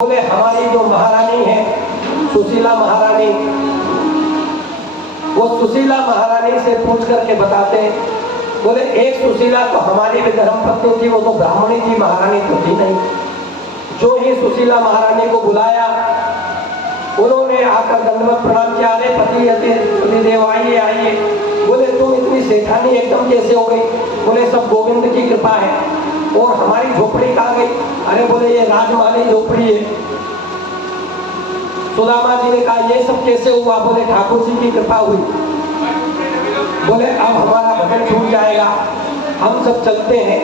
बोले हमारी जो महारानी है सुशीला महारानी, वो सुशीला महारानी से पूछ करके बताते हैं। बोले एक सुशीला तो हमारी भी धर्म पत्नी थी, वो तो ब्राह्मणी थी, महारानी तो थी नहीं। जो ही सुशीला महारानी को बुलाया, उन्होंने आकर दंडवत प्रणाम किया। अरे पति देव आइए आइए। बोले तुम इतनी सेठानी एकदम कैसे हो गई? बोले सब गोविंद की कृपा है। और हमारी झोपड़ी कहाँ गई? अरे बोले ये राजमहल झोपड़ी है। सुदामा जी ने कहा ये सब कैसे हुआ? बोले ठाकुर जी की कृपा हुई। बोले अब हमारा भजन छूट जाएगा, हम सब चलते हैं।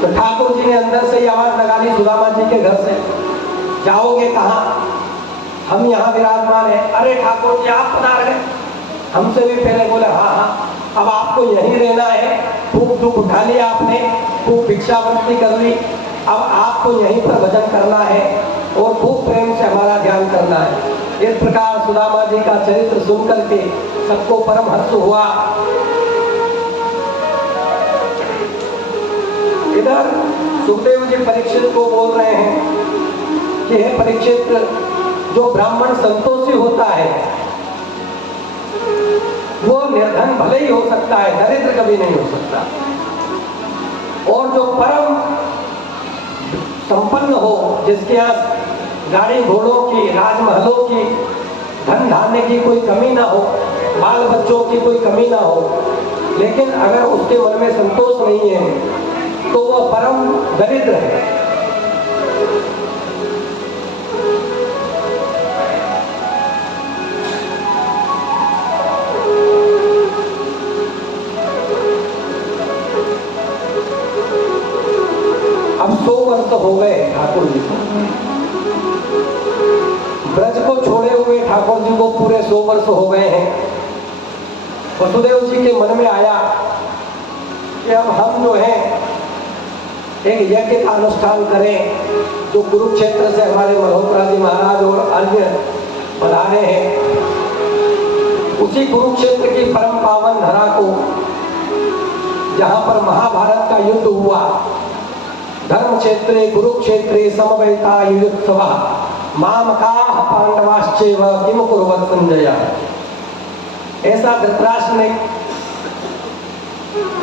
तो ठाकुर जी ने अंदर से ही आवाज लगा ली सुदामा जी के घर से, जाओगे कहाँ? हम यहाँ विराजमान है। अरे ठाकुर जी आप पधार गए हमसे भी पहले। बोले हाँ हाँ, अब आपको यहीं रहना है। खूब दुख उठा लिया आपने, खूब भिक्षावृत्ति कर ली, अब आपको यहीं पर भजन करना है और खूब प्रेम से हमारा ध्यान करना है। इस प्रकार सुदामा जी का चरित्र सुन करके सबको परम हर्ष हुआ। इधर सुखदेव जी परीक्षित को बोल रहे हैं कि हे परीक्षित, जो ब्राह्मण संतोषी होता है वो निर्धन भले ही हो सकता है, दरिद्र कभी नहीं हो सकता। और जो परम संपन्न हो, जिसके यहाँ गाड़ी घोड़ों की, राजमहलों की, धन धान्य की कोई कमी ना हो, बाल बच्चों की कोई कमी ना हो, लेकिन अगर उसके मन में संतोष नहीं है तो वह परम दरिद्र है। अब 100 वर्ष हो गए ठाकुर जी को, ब्रज को छोड़े हुए ठाकुर जी को पूरे 100 वर्ष हो गए हैं। वसुदेव जी के मन में आया कि अब हम जो है एक यज्ञ का अनुष्ठान करें, जो कुरुक्षेत्र से हमारे मल्होत्रा जी महाराज और अन्य पधारे हैं। उसी कुरुक्षेत्र की परम पावन धरा को, जहां पर महाभारत का युद्ध हुआ, धर्म क्षेत्रे कुरुक्षेत्रे समवेता युयुत्सवः मामकाः पांडवाश्चैव किम कुर्वन् संजय। ऐसा धृतराष्ट्र ने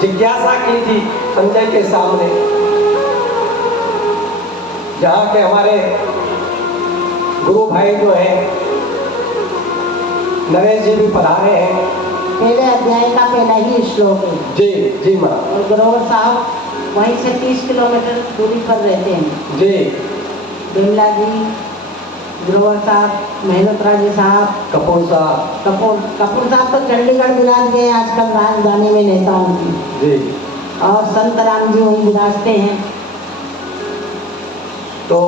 जिज्ञासा की थी संजय के सामने। जहाँ के हमारे गुरु भाई जो हैं नरेश जी भी पधारे हैं। पहले अध्याय का पहला ही श्लोक है। जी जी माँ। और ग्रोवर साहब वहीं से 30 किलोमीटर दूरी पर रहते हैं। जी। बिमला जी, ग्रोवर साहब, मल्होत्रा जी साहब, कपूर साहब। कपूर साहब तो चंडीगढ़ विराज गए आजकल राजधानी में नेताओं की। जी। और संत राम जी वहीं विराजते हैं। तो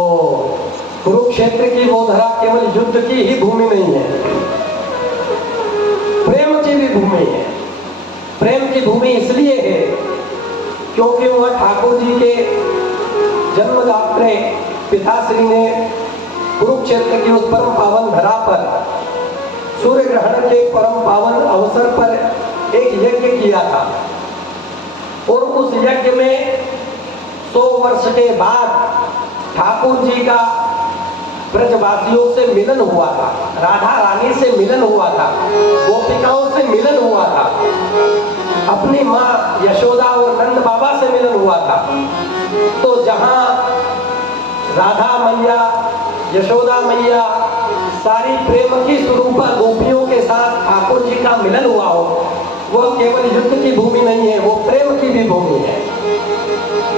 कुरुक्षेत्र की वो धरा केवल युद्ध की ही भूमि नहीं है, प्रेम की भी भूमि है। प्रेम की भूमि इसलिए है क्योंकि वह ठाकुर जी के जन्मदात्री पिताश्री ने कुरुक्षेत्र की उस परम पावन धरा पर सूर्य ग्रहण के परम पावन अवसर पर एक यज्ञ किया था। और उस यज्ञ में 100 वर्ष के बाद ठाकुर जी का ब्रजवासियों से मिलन हुआ था, राधा रानी से मिलन हुआ था, गोपिकाओं से मिलन हुआ था, अपनी माँ यशोदा और नंद बाबा से मिलन हुआ था। तो जहाँ राधा मैया, यशोदा मैया, सारी प्रेम की स्वरूपा गोपियों के साथ ठाकुर जी का मिलन हुआ हो, वह केवल युद्ध की भूमि नहीं है, वो प्रेम की भी भूमि है।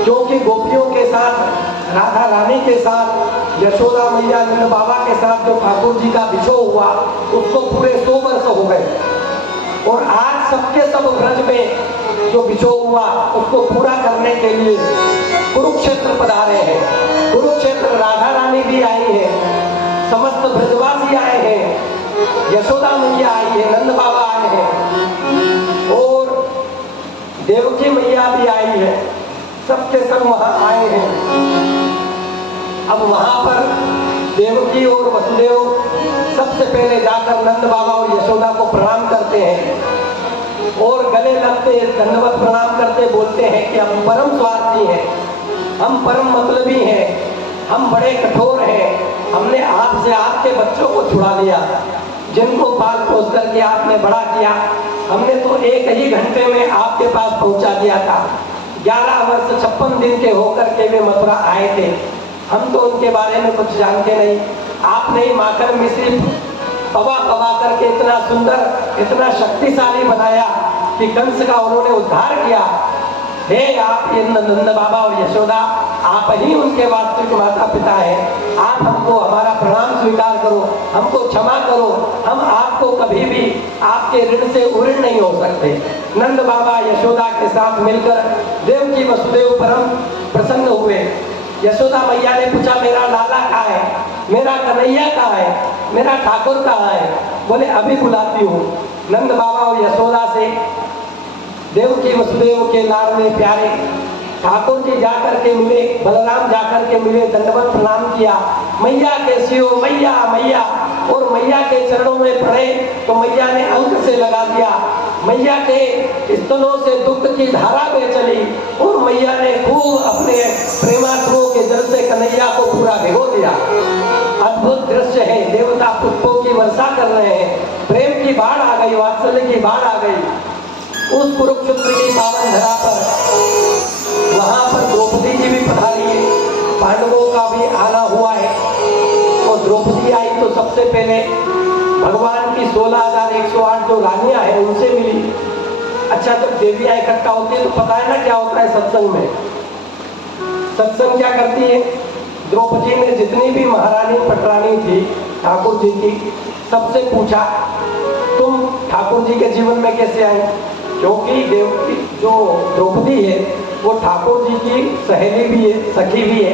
क्योंकि गोपियों के साथ, राधा रानी के साथ, यशोदा मैया, नंद बाबा के साथ जो ठाकुर जी का बिछो हुआ, उसको पूरे 100 वर्ष हो गए। और आज सबके सब ब्रज में जो बिछो हुआ उसको पूरा करने के लिए कुरुक्षेत्र पधारे हैं। कुरुक्षेत्र राधा रानी भी आई है, समस्त ब्रजवासी आए हैं, यशोदा मैया आई है, नंद बाबा आए हैं और देवकी मैया भी आई है। सबके सब वहां आए हैं। अब वहां पर देवकी और वसुदेव सबसे पहले जाकर नंद बाबा और यशोदा को प्रणाम करते हैं और गले लगते, दंडवत प्रणाम करते बोलते हैं कि हम परम स्वार्थी हैं, हम परम मतलबी हैं, हम बड़े कठोर हैं, हमने आपसे आपके बच्चों को छुड़ा लिया, जिनको पाल पोस करके आपने बड़ा किया, हमने तो एक ही घंटे में आपके पास पहुंचा दिया था। 11 वर्ष 56 दिन के होकर के वे मथुरा आए थे, हम तो उनके बारे में कुछ जानते नहीं। आपने ही माखन मिश्री पवा पवा करके इतना सुंदर, इतना शक्तिशाली बनाया कि कंस का उन्होंने उद्धार किया। हे आप ये नंद बाबा और यशोदा, आप ही उनके वास्तविक माता पिता हैं। आप हमको हमारा प्रणाम स्वीकार करो, हमको क्षमा करो, हम आपको कभी भी आपके ऋण से उऋण नहीं हो सकते। नंद बाबा यशोदा के साथ मिलकर देवकी वसुदेव परम प्रसन्न हुए। यशोदा मैया ने पूछा, मेरा लाला कहाँ है, मेरा कन्हैया कहाँ है, मेरा ठाकुर कहाँ है? बोले अभी बुलाती हूँ। नंद बाबा और यशोदा से देवकी वसुदेव के लाडले प्यारे ठाकुर जी जाकर के मिले, बलराम जाकर के मिले, दंडवत प्रणाम किया। मैया कैसी हो मैया मैया, और मैया के चरणों में पड़े तो मैया ने अंक से लगा दिया। मैया के स्तनों से दुग्ध की धारा बह चली और मैया ने खूब अपने प्रेमाश्रुओं के जल से कन्हैया को पूरा भिगो दिया। अद्भुत दृश्य है, देवता पुष्पों की वर्षा कर रहे हैं, प्रेम की बाढ़ आ गई, वात्सल्य की बाढ़ आ गई। उस कुरुक्षेत्र की पावन धरा पर, वहां पर द्रौपदी जी भी पधारी है, पांडवों का भी आना हुआ है। और द्रौपदी आई तो सबसे पहले भगवान की 16,108 जो रानियां हैं उनसे मिली। अच्छा, जब देवियां इकट्ठा होती है तो पता है ना क्या होता है सत्संग में। सत्संग क्या करती है, द्रौपदी ने जितनी भी महारानी पटरानी थी ठाकुर जी की, सबसे पूछा तुम ठाकुर जी के जीवन में कैसे आई, क्योंकि देवकी जो द्रौपदी है वो ठाकुर जी की सहेली भी है, सखी भी है,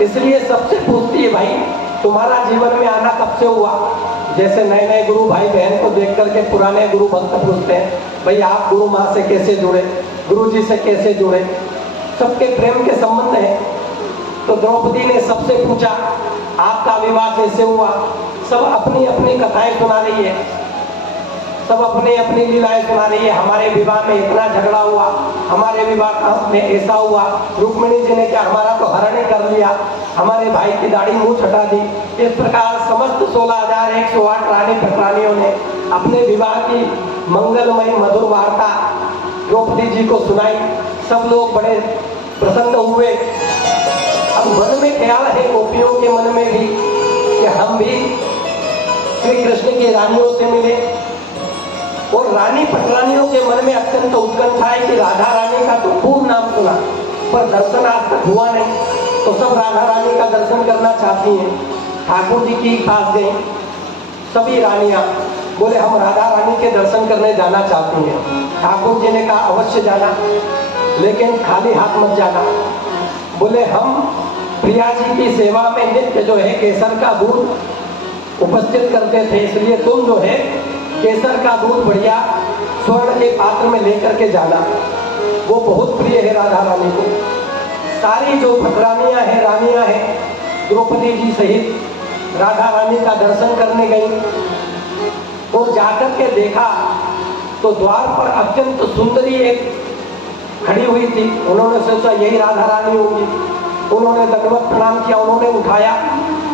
इसलिए सबसे पूछती है भाई तुम्हारा जीवन में आना कब से हुआ। जैसे नए नए गुरु भाई बहन को देख करके पुराने गुरु भक्त पूछते हैं, भाई आप गुरु माँ से कैसे जुड़े, गुरु जी से कैसे जुड़े, सबके प्रेम के संबंध है। तो द्रौपदी ने सबसे पूछा आपका विवाह कैसे हुआ। सब अपनी अपनी कथाएं सुना रही है, सब अपनी अपनी लीलाएं सुना रही है। हमारे विवाह में इतना झगड़ा हुआ, हमारे विवाह में ऐसा हुआ, रुक्मिणी जी ने क्या हमारा तो हरण ही कर लिया, हमारे भाई की दाढ़ी मुंह छटा दी। इस प्रकार समस्त 16,108 रानी पटरानियों ने अपने विवाह की मंगलमयी मधुर वार्ता द्रौपदी जी को सुनाई। सब लोग बड़े प्रसन्न हुए। अब मन में ख्याल है गोपियों के मन में भी कि हम भी श्री कृष्ण की रानियों से मिले, और रानी पटरानियों के मन में अत्यंत उत्कंठा है कि राधा रानी का तो खूब नाम सुना पर दर्शन आज तक हुआ नहीं। तो सब राधा रानी का दर्शन करना चाहती हैं। ठाकुर जी के पास गए सभी रानियां, बोले हम राधा रानी के दर्शन करने जाना चाहती हैं। ठाकुर जी ने कहा अवश्य जाना, लेकिन खाली हाथ मत जाना। बोले हम प्रिया जी की सेवा में नित्य जो है केसर का दूध उपस्थित करते थे, इसलिए तुम जो है केसर का दूध बढ़िया स्वर्ण के पात्र में लेकर के जाना, वो बहुत प्रिय है राधा रानी को। सारी जो पटरानियां हैं, रानियां हैं, द्रौपदी जी सहित राधा रानी का दर्शन करने गई और जाकर के देखा तो द्वार पर अत्यंत सुंदरी एक खड़ी हुई थी। उन्होंने सोचा यही राधा रानी होगी, उन्होंने दंडवत प्रणाम किया, उन्होंने उठाया,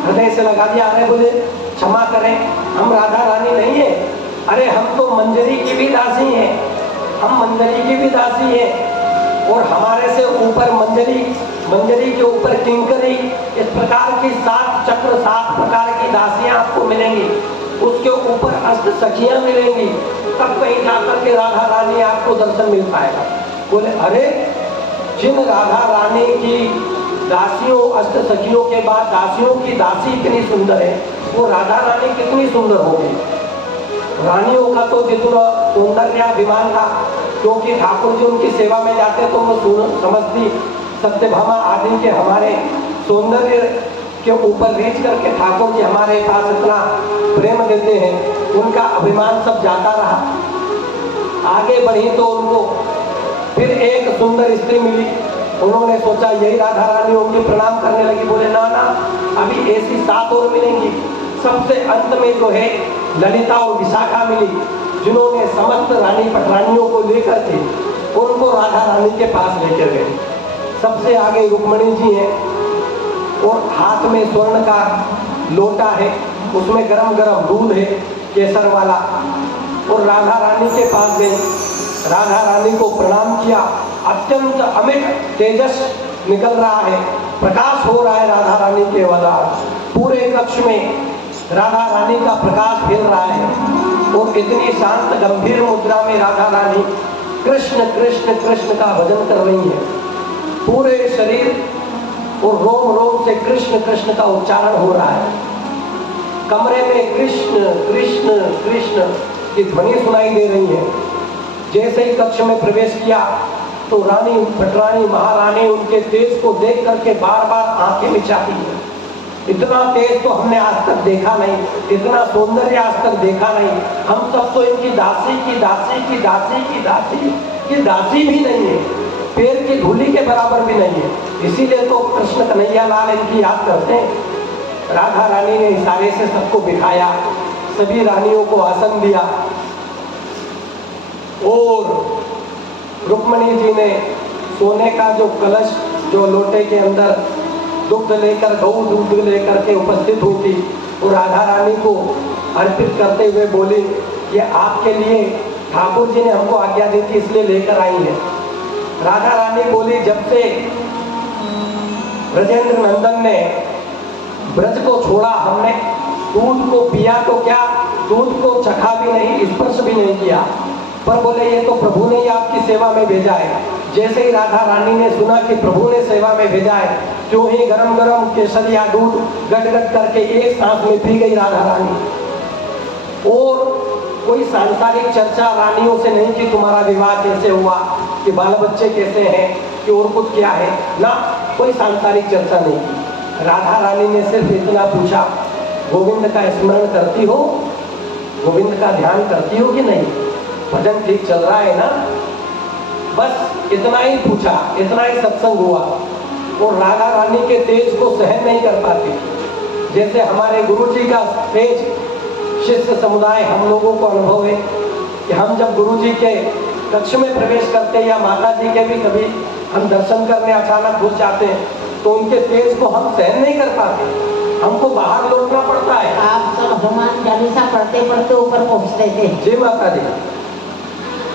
हृदय से लगा दिया। अरे बोले क्षमा करें, हम राधा रानी नहीं है, अरे हम तो मंजरी की भी दासी हैं, हम मंजरी की भी दासी हैं, और हमारे से ऊपर मंजरी, मंजरी के ऊपर किंकरी, इस प्रकार की 7 चक्र 7 प्रकार की दासियां आपको मिलेंगी, उसके ऊपर अष्ट सखियां मिलेंगी, तब कहीं जाकर के राधा रानी आपको दर्शन मिल पाएगा। बोले अरे जिन राधा रानी की दासियों अष्ट सखियों के बाद दासियों की दासी इतनी सुंदर है, वो राधा रानी कितनी सुंदर होगी। रानियों का तो जितना सौंदर्याभिमान था, क्योंकि ठाकुर जी उनकी सेवा में जाते तो वो समझती सत्यभामा आदि के हमारे सौंदर्य के ऊपर रीच करके ठाकुर जी हमारे पास इतना प्रेम देते हैं, उनका अभिमान सब जाता रहा। आगे बढ़ी तो उनको फिर एक सुंदर स्त्री मिली, उन्होंने सोचा यही राधा रानी होंगी, प्रणाम करने लगी। बोले ना ना, अभी ऐसी 7 और मिलेंगी। सबसे अंत में जो है ललिता और विशाखा मिली, जिन्होंने समस्त रानी पटरानियों को लेकर के उनको राधा रानी के पास लेकर गए। सबसे आगे रुक्मिणी जी हैं, और हाथ में स्वर्ण का लोटा है, उसमें गरम गरम दूध है केसर वाला। और राधा रानी के पास गई, राधा रानी को प्रणाम किया। अत्यंत अमिट तेजस निकल रहा है, प्रकाश हो रहा है राधा रानी के वदार। पूरे कक्ष में राधा रानी का प्रकाश फैल रहा है और इतनी शांत गंभीर मुद्रा में राधा रानी कृष्ण कृष्ण कृष्ण का भजन कर रही है। पूरे शरीर और रोम रोम से कृष्ण कृष्ण का उच्चारण हो रहा है। कमरे में कृष्ण कृष्ण कृष्ण की ध्वनि सुनाई दे रही है। जैसे ही कक्ष में प्रवेश किया तो रानी पटरानी महारानी उनके तेज को देख करके बार बार आंखें मिचाती है। इतना तेज तो हमने आज तक देखा नहीं, इतना सौंदर्य आज तक देखा नहीं। हम सब तो इनकी दासी की दासी की दासी की दासी की दासी भी नहीं है, पैर की धूली के बराबर भी नहीं है। इसीलिए तो कृष्ण कन्हैया लाल इनकी याद करते हैं। राधा रानी ने इशारे से सबको बिठाया, सभी रानियों को आसन दिया और रुक्मणी जी ने सोने का जो कलश, जो लोटे के अंदर दुग्ध लेकर, गौ दूध लेकर के उपस्थित हुई थी, वो राधा रानी को अर्पित करते हुए बोली कि आपके लिए ठाकुर जी ने हमको आज्ञा दी थी इसलिए लेकर आई है। राधा रानी बोली, जब से ब्रजेंद्र नंदन ने ब्रज को छोड़ा, हमने दूध को पिया तो क्या, दूध को चखा भी नहीं, स्पर्श भी नहीं किया। पर बोले ये तो प्रभु ने ही आपकी सेवा में भेजा है। जैसे ही राधा रानी ने सुना कि प्रभु ने सेवा में भेजा है, क्यों ही गरम गरम केसर या दूध गट-गट करके एक सांस में पी गई राधा रानी। और कोई सांसारिक चर्चा रानियों से नहीं कि तुम्हारा विवाह कैसे हुआ, कि बाल बच्चे कैसे हैं, कि और कुछ क्या है ना, कोई सांसारिक चर्चा नहीं की। राधा रानी ने सिर्फ इतना पूछा, गोविंद का स्मरण करती हो, गोविंद का ध्यान करती हो कि नहीं, भजन ठीक चल रहा है ना। बस इतना ही पूछा, इतना ही सत्संग हुआ। और राधा रानी के तेज को सहन नहीं कर पाती। जैसे हमारे गुरु जी का तेज शिष्य समुदाय हम लोगों को अनुभव है कि हम जब गुरु जी के कक्ष में प्रवेश करते या माता जी के भी कभी हम दर्शन करने अचानक घुस जाते हैं तो उनके तेज को हम सहन नहीं कर पाते, हमको बाहर लौटना पड़ता है। आप सब हनुमान चालीसा पढ़ते पढ़ते ऊपर पहुंचते थे। जी माता जी,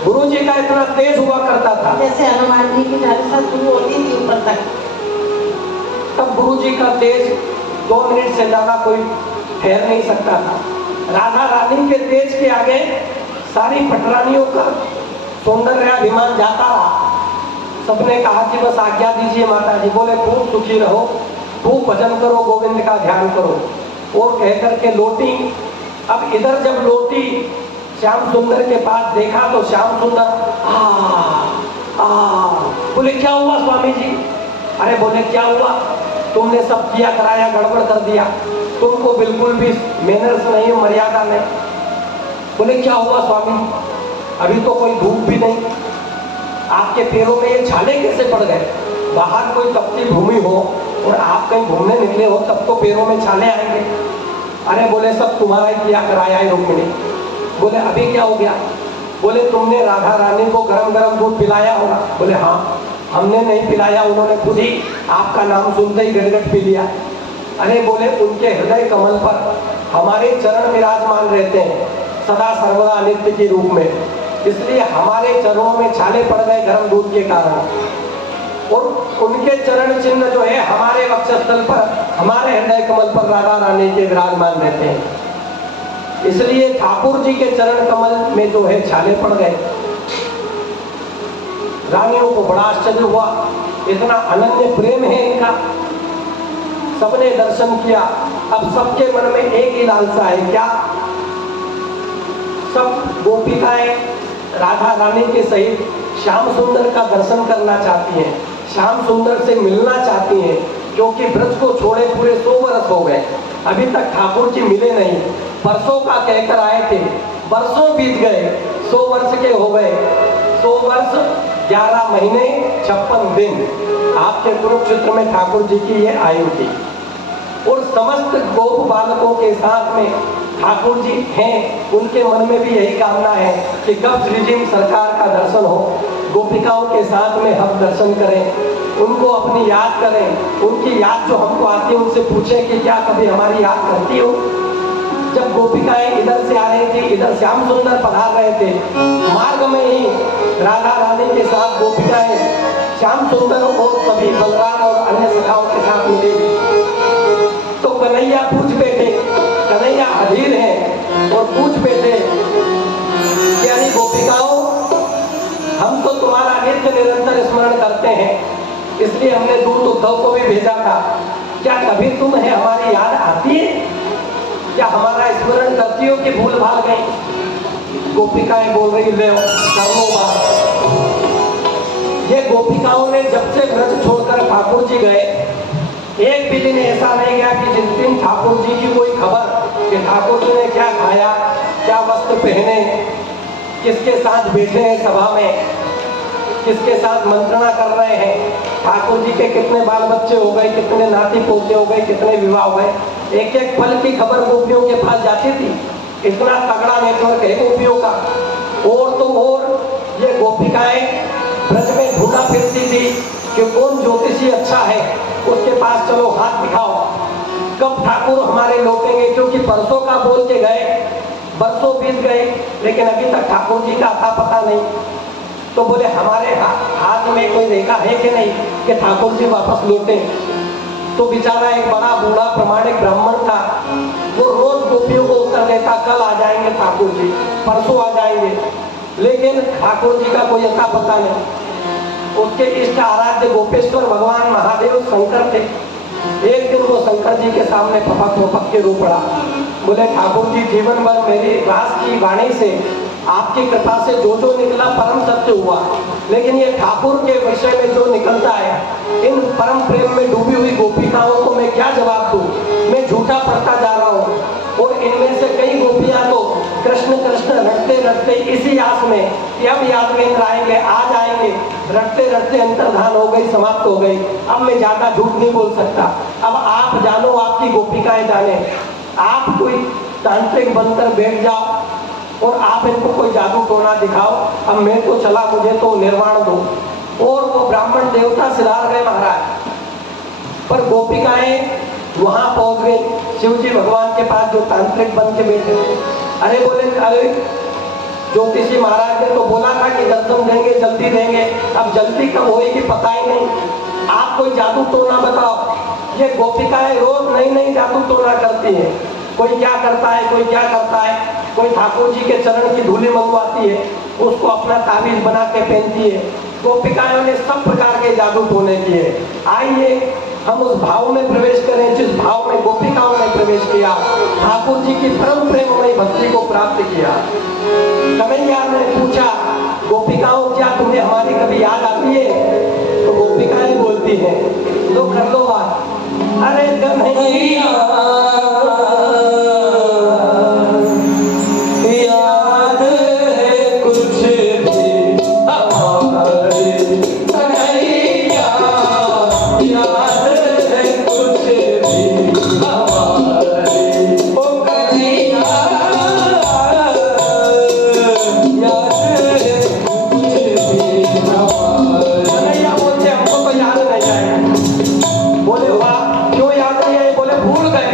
गुरु जी का इतना तेज हुआ करता था। जैसे हनुमान जी की चालीसा शुरू होती थी ऊपर तक, तब गुरु जी का तेज 2 मिनट से ज्यादा कोई ठहर नहीं सकता था। राधा रानी के तेज के आगे सारी पटरानियों का सौंदर्याभिमान जाता रहा। सबने कहा कि बस आज्ञा दीजिए माता जी। बोले खूब सुखी रहो, खूब भजन करो, गोविंद का ध्यान करो। और कह करके लौटी। अब इधर जब लौटी श्याम सुंदर के पास देखा तो श्याम सुंदर बोले क्या हुआ स्वामी जी? अरे बोले क्या हुआ, तुमने सब किया कराया गड़बड़ कर दिया, तुमको बिल्कुल भी मैनर्स नहीं, मर्यादा नहीं। बोले क्या हुआ स्वामी? अभी तो कोई धूप भी नहीं, आपके पैरों में ये छाले कैसे पड़ गए? बाहर कोई तपती भूमि हो और आप कहीं घूमने निकले हो तब तो पैरों में छाले आएंगे। अरे बोले सब तुम्हारा ही किया कराया है रुक्मिणी। बोले अभी क्या हो गया? बोले तुमने राधा रानी को गरम गरम दूध पिलाया होगा। बोले हाँ, हमने नहीं पिलाया, उन्होंने खुद ही आपका नाम सुनते ही गटगट पी लिया। अरे बोले उनके हृदय कमल पर हमारे चरण विराजमान रहते हैं सदा सर्वदा नित्य के रूप में, इसलिए हमारे चरणों में छाले पड़ गए गर्म दूध के कारण। और उनके चरण चिन्ह जो है हमारे वक्षस्थल पर, हमारे हृदय कमल पर राधा रानी के विराजमान रहते हैं, इसलिए ठाकुर जी के चरण कमल में जो है छाले पड़ गए। रानियों को बड़ा आश्चर्य हुआ, इतना अनन्य प्रेम है इनका। सबने दर्शन किया। अब सबके मन में एक ही लालसा है, क्या? सब गोपिकाएं राधा रानी के सहित श्याम सुंदर का दर्शन करना चाहती हैं, श्याम सुंदर से मिलना चाहती हैं, क्योंकि ब्रज को छोड़े पूरे 100 वर्ष हो गए, अभी तक ठाकुर जी मिले नहीं। परसों का कहकर आए थे, वर्षों बीत गए, 100 वर्ष के हो गए। 100 वर्ष 11 महीने 56 दिन आपके कुरुक्षेत्र में ठाकुर जी की ये आयु थी। और समस्त गोप बालकों के साथ में ठाकुर जी हैं, उनके मन में भी यही कामना है कि कब श्री जी सरकार का दर्शन हो, गोपिकाओं के साथ में हम दर्शन करें। उनको अपनी याद करें, उनकी याद जो हमको आती है उनसे पूछें कि क्या कभी हमारी याद करती हो। जब गोपिकाएं इधर से आ रही थी, इधर श्याम सुंदर पधार रहे थे, मार्ग में ही राधा रानी के साथ गोपिकाएं श्याम सुंदर और सभी बलराम और अन्य सखाओं के साथ मिले। तो कन्हैया पूछ बैठे, कन्हैया अधीर है और पूछ बैठे कि अरे गोपिकाओं, हम तो तुम्हारा नित्य निरंतर स्मरण करते हैं, इसलिए हमने दूत उद्धव को भी भेजा था। क्या कभी तुम्हें हमारी याद आती है? क्या हमारा स्मरण करती हो कि भूल भाल गई? गोपिकाएं बोल रही, ले कर लो बात। ये गोपिकाओं ने जब से व्रत छोड़कर ठाकुर जी गए, एक भी दिन ऐसा नहीं गया कि जिस दिन ठाकुर जी की कोई खबर कि ठाकुर जी ने क्या खाया, क्या वस्त्र पहने, किसके साथ बैठे हैं सभा में, किसके साथ मंत्रणा कर रहे हैं, ठाकुर जी के कितने बाल बच्चे हो गए, कितने नाती पोते हो गए, कितने विवाह हो गए, एक एक पल की खबर गोपियों के पास जाती थी। इतना तगड़ा नेटवर्क है गोपियों का। और तो और ये गोपिकाएं ब्रज में ढूंढा फिरती थी कि कौन ज्योतिषी अच्छा है, उसके पास चलो हाथ दिखाओ, कब ठाकुर हमारे लौटेंगे। क्योंकि परसों का बोल के गए, बरसों बीत गए, लेकिन अभी तक ठाकुर जी का आता पता नहीं। तो बोले हमारे हाथ में कोई रेखा है कि नहीं कि ठाकुर जी वापस लौटे। तो बेचारा एक बड़ा बूढ़ा प्रामाणिक ब्राह्मण था, वो रोज गोपियों को उत्तर देता, कल आ जाएंगे ठाकुर जी, परसों आ जाएंगे, लेकिन ठाकुर जी का कोई अता पता नहीं। उसके इष्ट आराध्य गोपेश्वर भगवान महादेव शंकर थे। एक दिन वो शंकर जी के सामने पपक के रो पड़ा। बोले ठाकुर जी, जीवन भर मेरी रास की वाणी से आपकी कृपा से जो जो निकला परम सत्य हुआ, लेकिन ये ठाकुर के विषय में जो निकलता है, इन परम प्रेम में डूबी हुई गोपिकाओं को मैं क्या जवाब दूं? मैं झूठा पड़ता जा रहा हूँ। और इनमें से कई गोपियां तो कृष्ण कृष्ण रटते रटते इसी आस में कि अब यादवेंद्र आएंगे, आज आएंगे, रटते रटते अंतर्धान हो गई, समाप्त हो गई। अब मैं ज्यादा झूठ नहीं बोल सकता। अब आप जानो, आपकी गोपिकाएं जाने। आप कोई तांत्रिक बनकर बैठ जाओ और आप इनको कोई जादू टोना दिखाओ, अब मैं तो चला, मुझे तो निर्वाण दो। और वो ब्राह्मण देवता सिधार गए महाराज। पर गोपिकाएं वहां पहुंच गई शिव जी भगवान के पास, जो तांत्रिक बन के बैठे थे। अरे बोले, अरे ज्योतिषी महाराज ने तो बोला था कि दर्शन देंगे, जल्दी देंगे, अब जल्दी कब होएगी पता ही नहीं, आप कोई जादू टोना बताओ। ये गोपिकाएं रोज नई नई जादू टोना करती है। कोई क्या करता है, कोई क्या करता है, कोई ठाकुर जी के चरण की धूली मंगवाती है, उसको अपना ताबीज बना के पहनती है। गोपिकाओं ने सब प्रकार के जादू टोने किए। आइए हम उस भाव में प्रवेश करें जिस भाव में गोपिकाओं ने प्रवेश किया, ठाकुर जी की परम प्रेममयी भक्ति को प्राप्त किया। कन्हैया ने पूछा, गोपिकाओं क्या तुम्हें हमारी कभी याद आती है? तो गोपिकाएं बोलती हैं, लो कर लो बात। अरे कन्हैया बोले वाह, क्यों याद नहीं है? बोले भूल गए।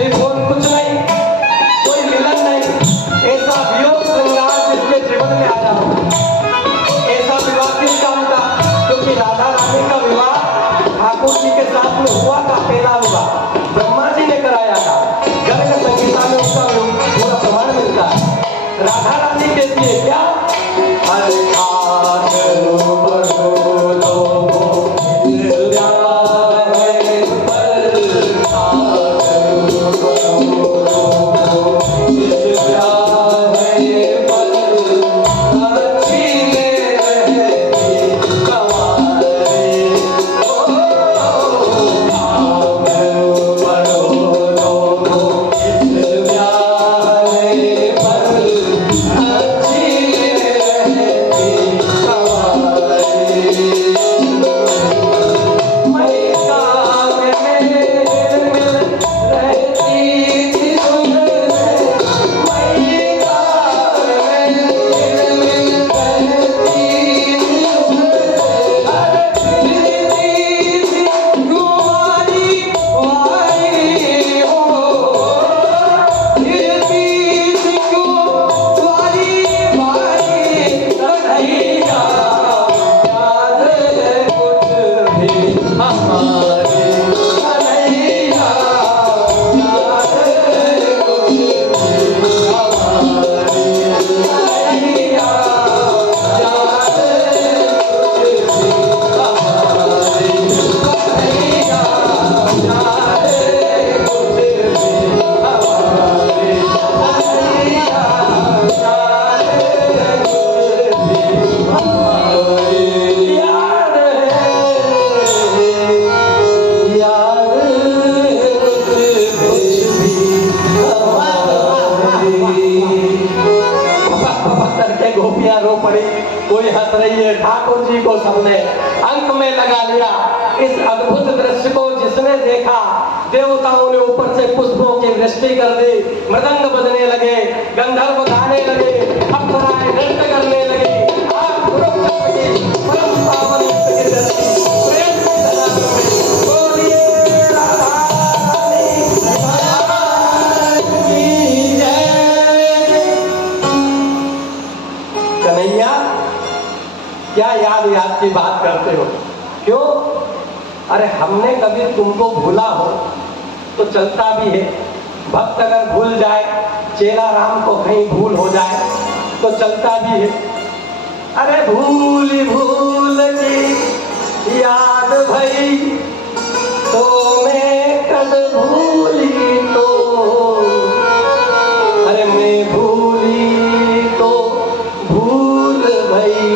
टेलीफोन कुछ नहीं, कोई मिलन नहीं, ऐसा वियोग श्रृंगार जिसके जीवन में आया हो, ऐसा विवाह किस काम का? क्योंकि राधा रानी का विवाह ठाकुर जी के साथ में हुआ था, पहला विवाह ब्रह्मा जी ने कराया था। गर्ग संहिता में उसका पूरा प्रमाण मिलता है। राधा रानी कहती है क्या? कोई हंस रही है। ठाकुर जी को सबने अंक में लगा लिया। इस अद्भुत दृश्य को जिसने देखा, देवताओं ने ऊपर से पुष्पों की वृष्टि कर दी, मृदंग बजने लगे, गंधर्व गाने लगे, अप्सराएं नृत्य करने लगी। आज कुरुक्षेत्र की परम पावन की धरती प्रेम की धरा में बोलिए राधा रानी की जय। कन्हैया, क्या याद याद की बात करते हो? क्यों? अरे हमने कभी तुमको भूला हो तो चलता भी है। भक्त अगर भूल जाए, चेला राम को कहीं भूल हो जाए तो चलता भी है। अरे भूल भूल की याद भई तो मैं कद भूली तो, अरे मैं भूली तो भूल भई,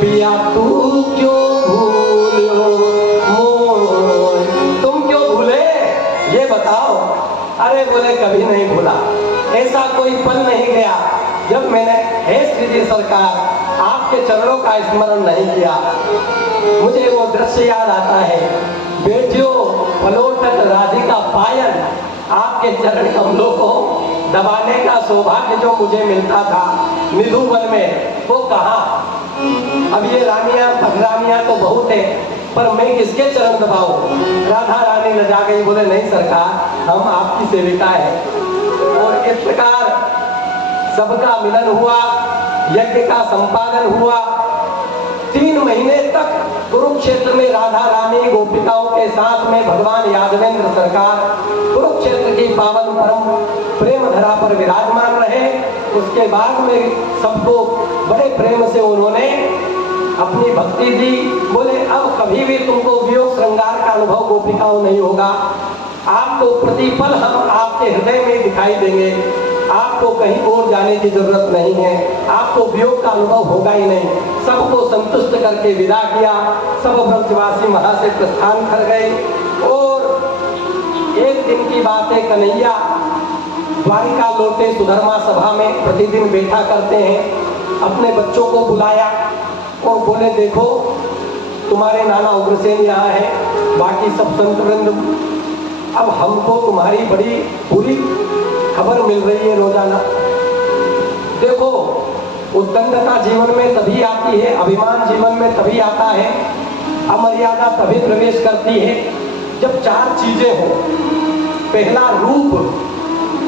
पिया तू क्यों भूलो मोर? तुम क्यों भूले ये बताओ। अरे बोले कभी नहीं भूला, ऐसा कोई पल नहीं गया जब मैंने हे श्री जी सरकार आपके चरणों का स्मरण नहीं किया। मुझे वो दृश्य याद आता है, बेटियों पलोटत राधिका पायल, आपके चरण कमलों को दबाने का सौभाग्य जो मुझे मिलता था निधुवन में, वो कहाँ? अब ये रानियां भगरानियां तो बहुत है, पर मैं किसके चरण दबाऊं? राधा रानी लजा गई, बोले नहीं सरकार हम आपकी सेविका है। और इस प्रकार सबका मिलन हुआ, यज्ञ का संपादन हुआ। 3 महीने तक कुरुक्षेत्र में राधा रानी गोपिकाओं के साथ में भगवान यादवेंद्र सरकार कुरुक्षेत्र की पावन परम प्रेम धरा पर विराजमान रहे। उसके बाद में सबको बड़े प्रेम से उन्होंने अपनी भक्ति दी। बोले अब कभी भी तुमको वियोग श्रृंगार का अनुभव गोपिकाओं नहीं होगा, आपको प्रतिपल हम आपके हृदय में दिखाई देंगे, आपको कहीं और जाने की जरूरत नहीं है, आपको वियोग का अनुभव होगा ही नहीं। सबको संतुष्ट करके विदा किया। सब ब्रजवासी वहां से प्रस्थान कर गए। और एक दिन की बात है, कन्हैया द्वारिका लौटे सुधर्मा सभा में प्रतिदिन बैठा करते हैं। अपने बच्चों को बुलाया और बोले देखो तुम्हारे नाना उग्रसेन यहाँ है, बाकी सब संत वृंद, अब हमको तुम्हारी बड़ी बुरी खबर मिल रही है रोजाना। देखो उद्दंडता जीवन में तभी आती है, अभिमान जीवन में तभी आता है, अमर्यादा तभी प्रवेश करती है जब 4 चीजें हो। पहला रूप,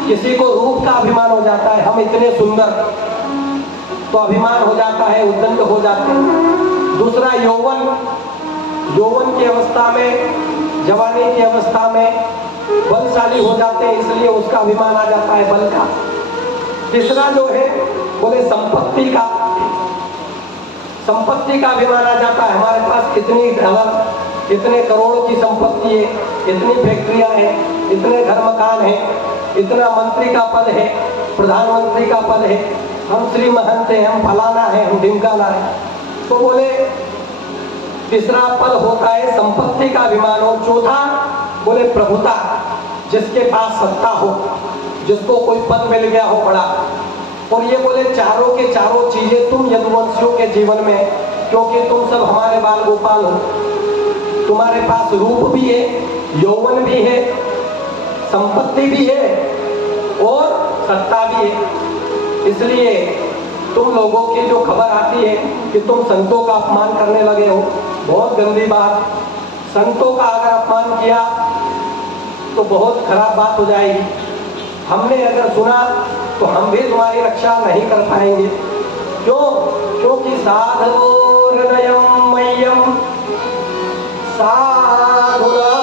किसी को रूप का अभिमान हो जाता है, हम इतने सुंदर, तो अभिमान हो जाता है, उद्दंड हो जाते हैं। दूसरा यौवन, यौवन की अवस्था में, जवानी की अवस्था में बलशाली हो जाते हैं, इसलिए उसका अभिमान आ जाता है बल का। तीसरा जो है बोले संपत्ति का, संपत्ति का अभिमान आ जाता है, हमारे पास कितनी डॉलर, इतने करोड़ों की संपत्ति है, इतनी फैक्ट्रियां हैं, इतने घर मकान हैं, इतना मंत्री का पद है, प्रधानमंत्री का पद है, हम श्री महंत हैं, हम फलाना है, हम ढिमकाना है। तो बोले तीसरा पद होता है संपत्ति का अभिमान। और चौथा बोले प्रभुता, जिसके पास सत्ता हो, जिसको कोई पद मिल गया हो बड़ा। और ये बोले चारों के चारों चीजें तुम यदुवंशियों के जीवन में, क्योंकि तुम सब हमारे बाल गोपाल हो, तुम्हारे पास रूप भी है, यौवन भी है, संपत्ति भी है और सत्ता भी है। इसलिए तुम लोगों की जो खबर आती है कि तुम संतों का अपमान करने लगे हो, बहुत गंदी बात। संतों का अगर अपमान किया तो बहुत खराब बात हो जाएगी। हमने अगर सुना तो हम भी तुम्हारी रक्षा नहीं कर पाएंगे। क्यों? क्योंकि साधुर्नयम मह्यम साधुराम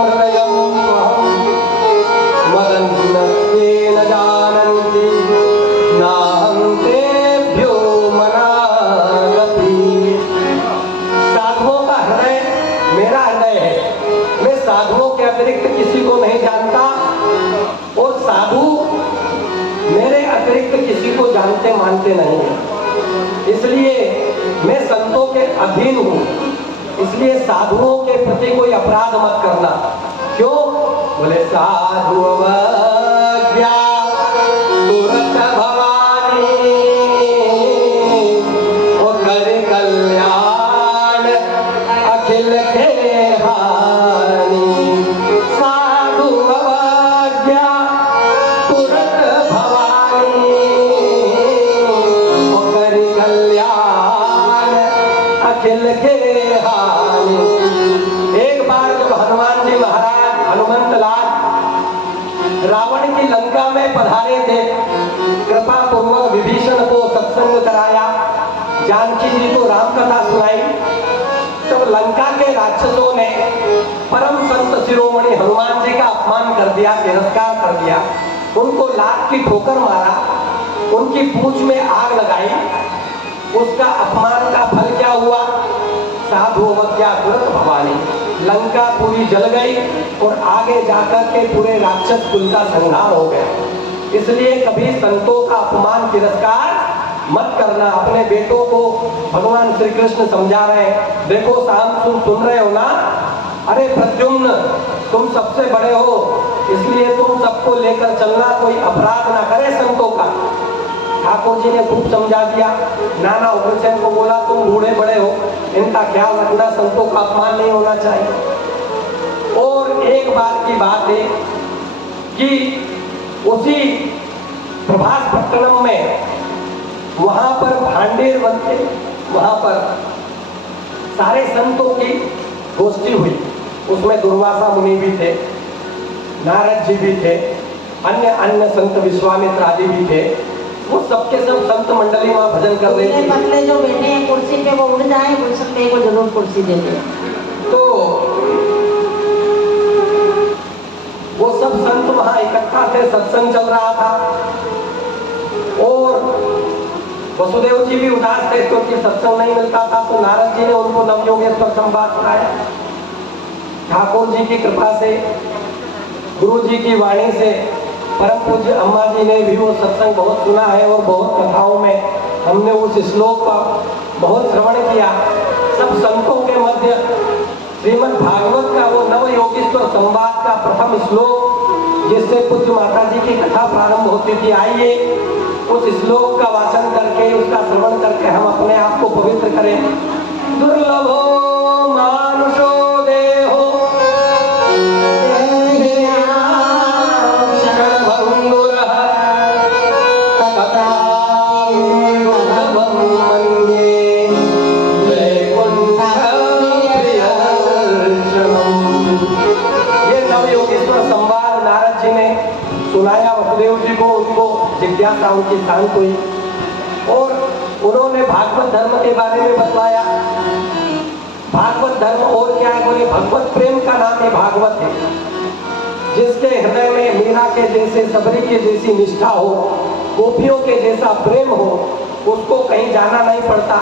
हृदयम मदन्ते न जानन्ति नाहं तेभ्यो मनागपि। साधुओं का हृदय मेरा हृदय है, मैं साधुओं के अतिरिक्त किसी को नहीं जानता और साधु मेरे अतिरिक्त किसी को जानते मानते नहीं है। इसलिए मैं संतों के अधीन हूँ, इसलिए साधुओं के प्रति कोई अपराध मत करना। क्यों? बोले साधु अवज्ञा तुरत भवानी और कर कल्याण अखिल के हानि। साधु अवज्ञा तुरत भवानी और कर कल्याण अखिल के हानि। एक बार जब हनुमान जी महाराज हनुमंत लाल रावण की लंका में पधारे थे, कृपा पूर्वक विभीषण को सत्संग कराया, जानकी जी को राम कथा सुनाई, तब लंका के राक्षसों ने परम संत शिरोमणि हनुमान जी का अपमान कर दिया, तिरस्कार कर दिया, उनको लात की ठोकर मारा, उनकी पूंछ में आग लगाई। उसका अपमान का फल क्या हुआ? साधु अवज्ञा तुरत भवानी, लंका पूरी जल गई और आगे जाकर के पूरे राक्षस कुल का संहार हो गया। इसलिए कभी संतों का अपमान तिरस्कार मत करना। अपने बेटों को भगवान श्री कृष्ण समझा रहे हैं, देखो शाम तुम सुन रहे हो ना, अरे प्रद्युम्न तुम सबसे बड़े हो, इसलिए तुम सबको लेकर चलना, कोई अपराध ना करे संतों का। ठाकुर जी ने खूब समझा दिया। नाना उग्रसेन को बोला तुम बूढ़े बड़े हो, इनका ख्याल रखना, संतों का अपमान नहीं होना चाहिए। और एक बात की बात है कि उसी प्रभासपट्टनम में वहां पर भांडेर बनते, वहां पर सारे संतों की गोष्ठी हुई। उसमें दुर्वासा मुनि भी थे, नारद जी भी थे, अन्य संत विश्वामित्र आदि भी थे। वो सबके सब संत मंडली वहाँ भजन कर रहे थे। पतले जो बैठे हैं कुर्सी पे वो उड़ जाए, गुलशन को जरूर कुर्सी दे दे। तो वो सब संत वहाँ इकट्ठा थे, सत्संग चल रहा था और वसुदेव जी भी उदास थे क्योंकि सत्संग नहीं मिलता था। तो नारद जी ने उनको नवयोगेश्वर संवाद सुनाया। ठाकुर जी की कृपा से, गुरु जी की वाणी से, परम पूज्य अम्मा जी ने भी वो सत्संग बहुत सुना है और बहुत कथाओं में हमने उस श्लोक का बहुत श्रवण किया। सब संतों के मध्य श्रीमद् भागवत का वो नवयोगेश्वर संवाद का प्रथम श्लोक जिससे पूज्य माता जी की कथा प्रारंभ होती थी, आइए उस श्लोक का वाचन करके, उसका श्रवण करके हम अपने आप को पवित्र करें। दुर्लभो मानुषो देहो संवाद सुनाया वसुदेव जी को, उनको जिज्ञासा उनकी शांत हुई और उन्होंने भागवत धर्म के बारे में बतलाया। भागवत धर्म और क्या है, बोले भगवत प्रेम का नाम है भागवत है। जिसके हृदय में मीरा के जैसे, सबरी के जैसी निष्ठा हो, गोपियों के जैसा प्रेम हो, उसको कहीं जाना नहीं पड़ता।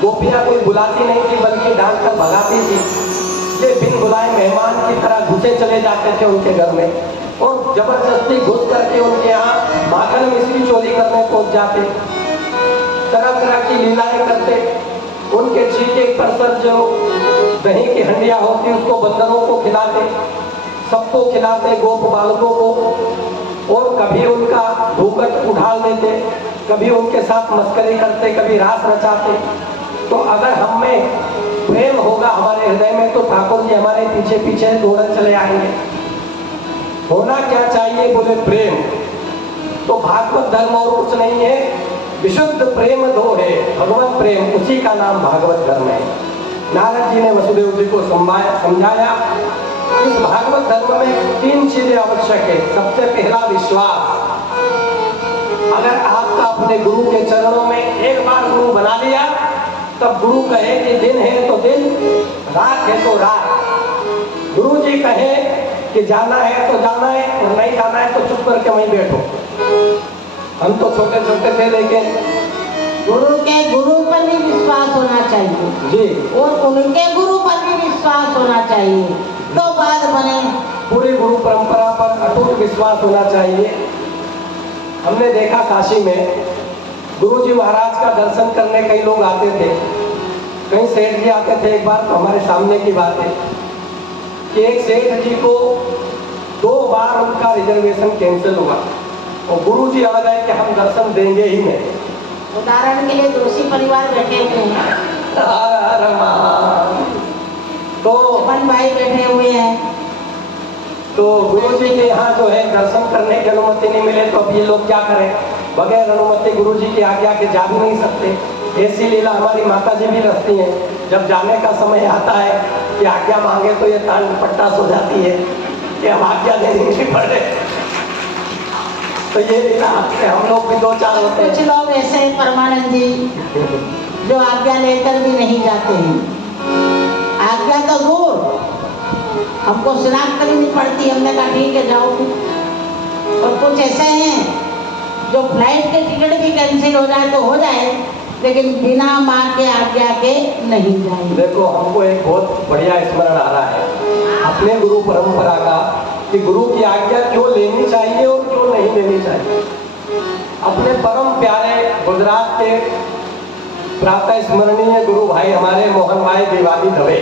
गोपियां कोई बुलाती नहीं थी, बल्कि डांट कर भगाती थी। ये बिन बुलाए मेहमान की तरह घुसे चले जाते थे उनके घर में और जबरदस्ती घुस करके उनके यहाँ माखन मिश्री चोरी करने पहुंच जाते, तरह तरह की लीलाएं करते। उनके छीके पर जो दही की हंडिया होती उसको बंदरों को खिलाते, सबको खिलाते, गोप बालकों को। और कभी उनका घूंघट उठाल देते, कभी उनके साथ मस्करी करते, कभी रास रचाते। तो अगर हम में प्रेम होगा हमारे हृदय में तो ठाकुर जी हमारे पीछे पीछे दौड़े चले आएंगे। होना क्या चाहिए, बोले प्रेम। तो भागवत धर्म और कुछ नहीं है, विशुद्ध प्रेम दो है, भगवत प्रेम, उसी का नाम भागवत धर्म है। नारद जी ने वसुदेव जी को समझाया। इस भागवत धर्म में 3 चीजें आवश्यक है। सबसे पहला विश्वास। अगर आपका अपने गुरु के चरणों में एक बार गुरु बना लिया, तब गुरु कहे कि दिन है तो दिन, रात है तो रात। गुरु जी कहे कि जाना है तो जाना है और नहीं जाना है तो चुप करके वहीं बैठो। हम तो छोटे छोटे थे, लेकिन गुरु के गुरु पर भी विश्वास होना चाहिए जी, और उनके गुरु पर भी विश्वास होना चाहिए, तो बात बने। पूरी गुरु परंपरा पर अटूट विश्वास होना चाहिए। हमने देखा काशी में गुरु जी महाराज का दर्शन करने कई लोग आते थे, कई सेठ जी आते थे। एक बार तो हमारे सामने की बात है कि एक सेठ जी को 2 बार उनका रिजर्वेशन कैंसिल हुआ और गुरु जी आ गए कि हम दर्शन देंगे ही नहीं। उदाहरण के लिए दोषी परिवार बैठे हुए हैं, तो अपन भाई बैठे हुए हैं, तो गुरु जी के यहाँ जो है दर्शन करने की अनुमति नहीं मिले, तो अब ये लोग क्या करें। बगैर अनुमति गुरु जी की आज्ञा के जा भी नहीं सकते। ऐसी लीला हमारी माता जी भी रचती हैं। जब जाने का समय आता है कि आज्ञा मांगे तो ये तान पट्टा सो जाती है कि अब आज्ञा देनी नहीं पड़े। तो ये लीला हम लोग भी 2-4 होते हैं। कुछ लोग ऐसे हैं परमानंद जी जो आज्ञा लेकर भी नहीं जाते हैं। आज्ञा तो दूर, हमको शिनाख्त करनी पड़ती, हमने कहा ठीक है जाओ। और कुछ ऐसे हैं जो फ्लाइट के टिकट भी कैंसिल हो जाए तो हो जाए, लेकिन बिना माँ के आज्ञा के नहीं जाए। देखो, हमको एक बहुत बढ़िया स्मरण आ रहा है अपने गुरु परंपरा का कि गुरु की आज्ञा क्यों लेनी चाहिए और क्यों नहीं लेनी चाहिए। अपने परम प्यारे गुजरात के प्रातः स्मरणीय गुरु भाई हमारे मोहन भाई दिवाली दवे,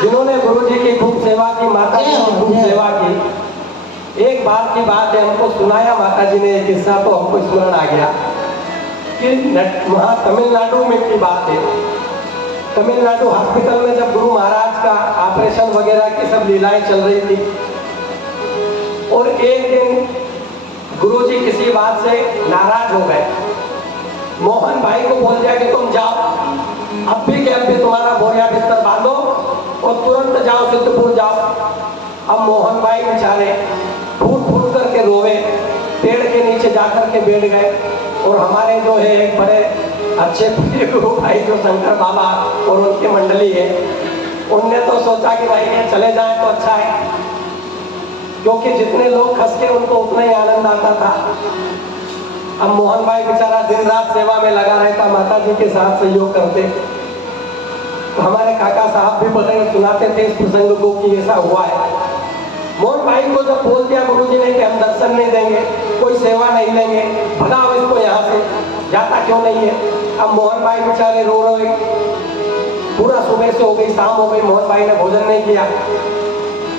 जिन्होंने गुरु जी की खूब सेवा की, माता जी की खूब सेवा की। एक बार की बात है, हमको सुनाया माता जी ने एक किस्सा, तो हमको स्मरण आ गया कि वहाँ तमिलनाडु में की बात है। तमिलनाडु हॉस्पिटल में जब गुरु महाराज का ऑपरेशन वगैरह की सब लीलाएं चल रही थी, और एक दिन गुरु जी किसी बात से नाराज हो गए। मोहन भाई को बोल दिया कि तुम जाओ, अब भी के अब भी तुम्हारा बोरिया बिस्तर बांधो और तुरंत जाओ, सिद्धपुर जाओ। अब मोहन भाई बेचारे फूट फूट करके रोवे, पेड़ के नीचे जाकर के बैठ गए। और हमारे जो है एक बड़े अच्छे प्रिय गुरु भाई जो शंकर बाबा और उनकी मंडली है, उनने तो सोचा कि भाई ये चले जाए तो अच्छा है, क्योंकि जितने लोग खस के उनको उतना ही आनंद आता था। अब मोहन भाई बेचारा दिन रात सेवा में लगा रहता, माता जी के साथ सहयोग करते। तो हमारे काका साहब भी बड़े सुनाते थे इस प्रसंग को कि ऐसा हुआ है। मोहन भाई को जब बोल दिया गुरु जी ने कि हम दर्शन नहीं देंगे, कोई सेवा नहीं लेंगे, भगाओ इसको यहाँ से, जाता क्यों नहीं है। अब मोहन भाई बेचारे रो रहे, पूरा सुबह से हो गई, शाम हो गई, मोहन भाई ने भोजन नहीं किया।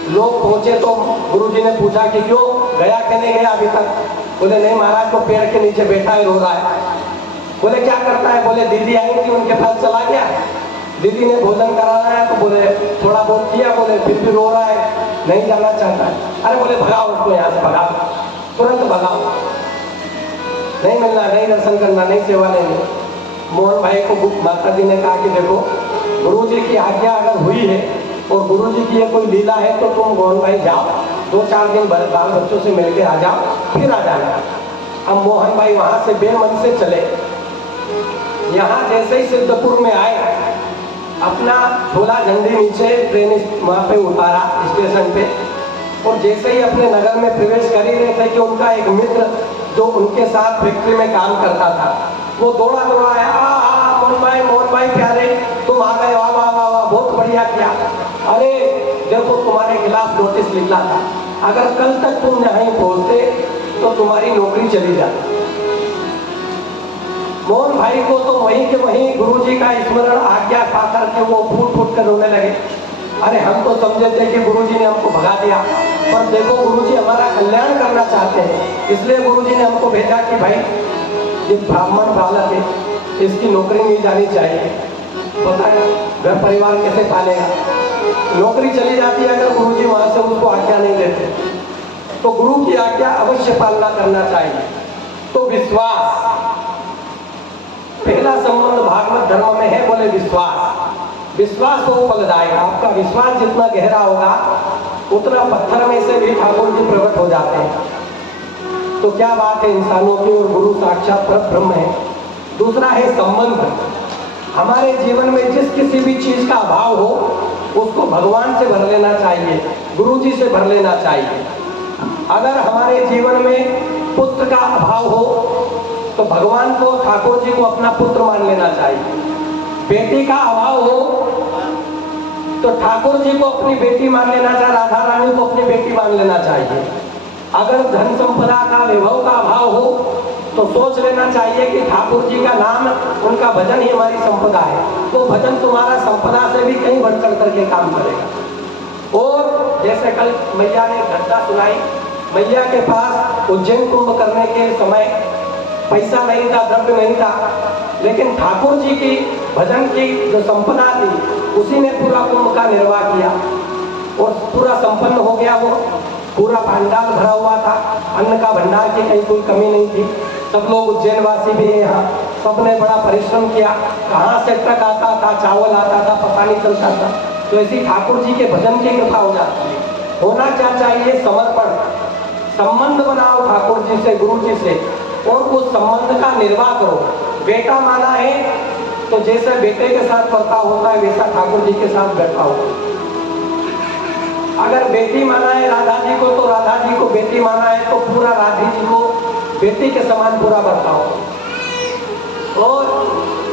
लोग पहुंचे तो गुरु जी ने पूछा कि क्यों, गया कि नहीं गया अभी तक। बोले नहीं महाराज, को पेड़ के नीचे बैठा है, रो रहा है। बोले क्या करता है। बोले दीदी आई थी, उनके पास चला गया, दीदी ने भोजन कराना है तो बोले थोड़ा बहुत किया, बोले फिर भी रो रहा है, नहीं जाना चाहता है। अरे बोले भगाओ उसको यहाँ से, भगाओ, तुरंत भगाओ, नहीं मिलना, नहीं दर्शन करना, नहीं सेवा लेनी। मोहन भाई को माता जी ने कहा कि देखो, गुरु जी की आज्ञा अगर हुई है और गुरु जी की ये कोई लीला है तो तुम मोहन भाई जाओ, 2-4 दिन बाल बच्चों से मिलके आ जाओ, फिर आ जाना। हम मोहन भाई वहां से बेमन से चले। यहाँ जैसे ही सिद्धपुर में आए, अपना झोला झंडी नीचे ट्रेन वहां पे उतारा स्टेशन पे, और जैसे ही अपने नगर में प्रवेश कर ही रहे थे कि उनका एक मित्र जो उनके साथ फैक्ट्री में काम करता था, वो दौड़ा दौड़ा आया, मोहन भाई प्यारे, तुम आ गए, वाह वाह वाह वाह, बहुत बढ़िया किया। अरे देखो तुम्हारे खिलाफ नोटिस निकला था, अगर कल तक तुम नहीं पहुंचते तो तुम्हारी नौकरी चली जाती। मोहन भाई को तो वहीं के वहीं गुरुजी का स्मरण आज्ञा खा करके वो फूट फूट कर रोने लगे। अरे हम तो समझे थे कि गुरुजी ने हमको भगा दिया, पर देखो गुरुजी हमारा कल्याण करना चाहते हैं, इसलिए गुरुजी ने हमको भेजा कि भाई ये ब्राह्मण बालक है, इसकी नौकरी नहीं जानी चाहिए। पता है घर परिवार कैसे पालेगा, नौकरी चली जाती है अगर गुरुजी वहां से उसको आज्ञा नहीं देते। तो गुरु की आज्ञा अवश्य पालना करना चाहिए। तो विश्वास, पहला संबंध भागवत धर्म में है, बोले विश्वास। विश्वास तो फलदायक, आपका विश्वास जितना गहरा होगा उतना पत्थर में से भी ठाकुर जी प्रकट हो जाते हैं। तो क्या बात है इंसानों की, और गुरु साक्षात परब्रह्म है। दूसरा है संबंध। हमारे जीवन में जिस किसी भी चीज का अभाव हो उसको भगवान से भर लेना चाहिए, गुरु जी से भर लेना चाहिए। अगर हमारे जीवन में पुत्र का अभाव हो तो भगवान को, ठाकुर जी को अपना पुत्र मान लेना चाहिए। बेटी का अभाव हो तो ठाकुर जी को अपनी बेटी मान लेना चाहिए, राधा रानी को अपनी बेटी मान लेना चाहिए। अगर धन संपदा का, वैभव का अभाव हो तो सोच लेना चाहिए कि ठाकुर जी का नाम, उनका भजन ही हमारी संपदा है। वो भजन तुम्हारा संपदा से भी कहीं बढ़ चढ़ करके काम करेगा। और जैसे कल मैया ने घटना सुनाई, मैया के पास उज्जैन कुंभ करने के समय पैसा नहीं था, द्रव्य नहीं था, लेकिन ठाकुर जी की भजन की जो संपदा थी उसी ने पूरा कुंभ का निर्वाह किया और पूरा संपन्न हो गया। वो पूरा भंडार भरा हुआ था, अन्न का भंडार की कहीं कोई कमी नहीं थी। सब लोग उज्जैन वासी भी है यहाँ, सबने बड़ा परिश्रम किया, कहाँ से ट्रक आता था, चावल आता था, पता नहीं चलता था। तो ऐसी ठाकुर जी के भजन की कृपा हो जाती है। होना क्या चाहिए? समर्पण। संबंध बनाओ ठाकुर जी से, गुरु जी से, और उस संबंध का निर्वाह करो। बेटा माना है तो जैसे बेटे के साथ बर्ताव होता है वैसा ठाकुर जी के साथ बर्ताव होता है। अगर बेटी माना है राधा जी को तो राधा जी को बेटी माना है तो पूरा राधा जी को बेटी के समान पूरा बर्ताव। और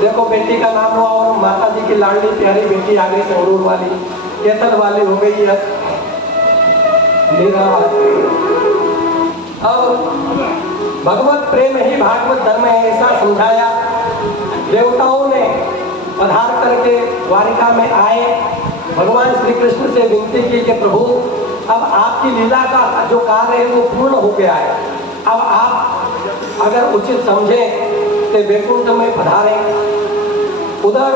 देखो बेटी का नाम हुआ और माता जी की लाडली प्यारी बेटी आ गई, संगरूर वाली, केतन वाली हो गई है। अब भगवत प्रेम ही भागवत धर्म है, ऐसा समझाया। देवताओं ने पधार करके द्वारिका में आए, भगवान श्री कृष्ण से विनती की कि प्रभु अब आपकी लीला का जो कार्य है वो पूर्ण हो गया है, अब आप अगर उचित समझें तो वैकुंठ में पधारें। उधर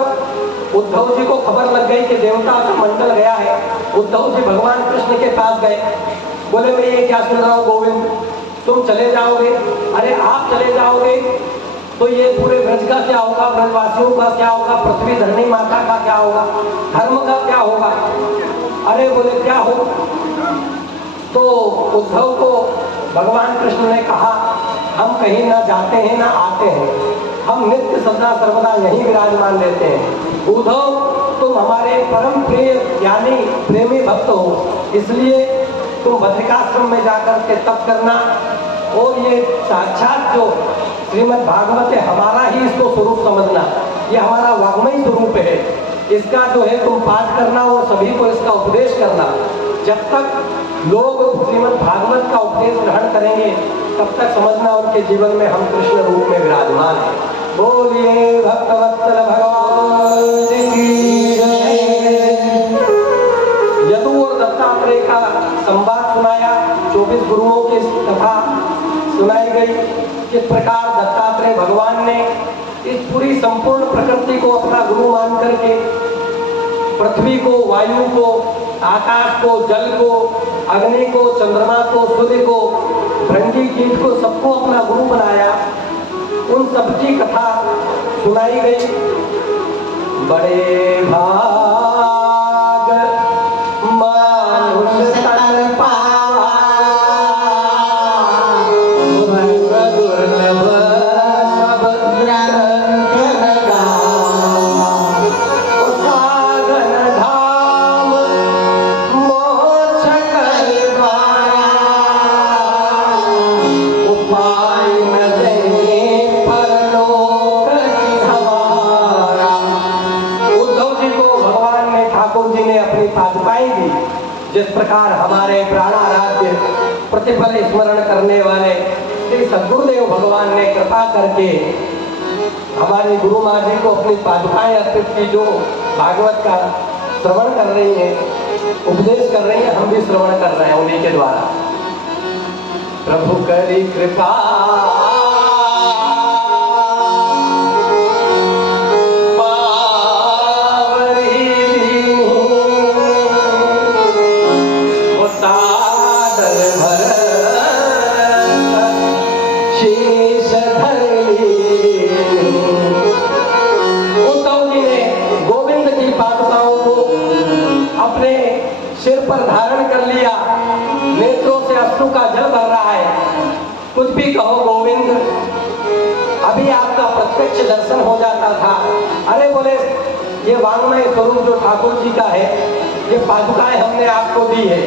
उद्धव जी को खबर लग गई कि देवता का मंडल गया है। उद्धव जी भगवान कृष्ण के पास गए, बोले मैं ये क्या सुन रहा हूँ गोविंद, तुम चले जाओगे? अरे आप चले जाओगे तो ये पूरे ब्रज का क्या होगा, ब्रजवासियों का क्या होगा, पृथ्वी धरणी माता का क्या होगा, धर्म का क्या होगा? अरे बोले क्या हो? तो उद्धव को भगवान कृष्ण ने कहा हम कहीं ना जाते हैं ना आते हैं, हम नित्य सदा सर्वदा यहीं विराजमान रहते हैं। उद्धव तुम हमारे परम प्रिय ज्ञानी प्रेमी भक्त हो, इसलिए तुम बद्रिकाश्रम में जाकर के तप करना। और ये साक्षात जो श्रीमद् भागवत है हमारा ही इसको स्वरूप समझना, ये हमारा वाग्मय स्वरूप है, इसका जो है तुम पाठ करना और सभी को इसका उपदेश करना। जब तक लोग श्रीमद् भागवत का उपदेश ग्रहण करेंगे तब तक समझना उनके जीवन में हम कृष्ण रूप में विराजमान हैं। बोलिए भक्तवत्सल भगवान की जय। यदु और दत्तात्रेय का संवाद सुनाया, 24 गुरुओं की कथा सुनाई गई। किस प्रकार दत्तात्रेय भगवान ने इस पूरी संपूर्ण प्रकृति को अपना गुरु मान करके पृथ्वी को, वायु को, आकाश को, जल को, अग्नि को, चंद्रमा को, सूर्य को, भृंगी कीट को, सबको अपना गुरु बनाया। उन सबकी कथा सुनाई गई। बड़े भाग मानुष तन पावा, प्रकार हमारे प्राणाराध्य प्रतिफल स्मरण करने वाले श्री सद्गुरुदेव भगवान ने कृपा करके हमारी गुरु माँ जी को अपनी पादुकाएं अर्पित की, जो भागवत का श्रवण कर रही है, उपदेश कर रही है, हम भी श्रवण कर रहे हैं उन्हीं के द्वारा। प्रभु करी कृपा सिर पर धारण कर लिया, नेत्रों से अश्रु का जल भर रहा है। कुछ भी कहो गोविंद, अभी आपका प्रत्यक्ष दर्शन हो जाता था। अरे बोले, ये वांग्मय स्वरूप जो ठाकुर जी का है, ये पादुकाएं हमने आपको दी है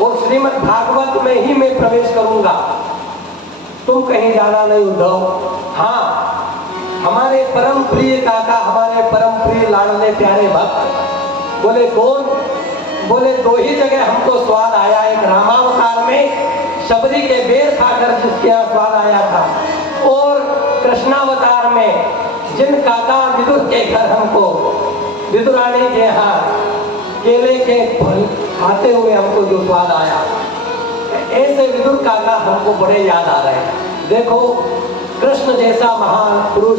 और श्रीमद् भागवत में ही मैं प्रवेश करूंगा, तुम कहीं जाना नहीं उद्धव। हाँ, हमारे परम प्रिय काका, हमारे परम प्रिय लाडले प्यारे भक्त बोले कौन? बोले दो ही जगह हमको स्वाद आया, एक रामावतार में शबरी के बेर खाकर जिसके यहाँ स्वाद आया था, और कृष्णावतार में जिन काका विदुर के घर हमको विदुरानी के यहाँ केले के फल खाते हुए हमको जो स्वाद आया, ऐसे विदुर काका हमको बड़े याद आ रहे हैं। देखो, कृष्ण जैसा महान पुरुष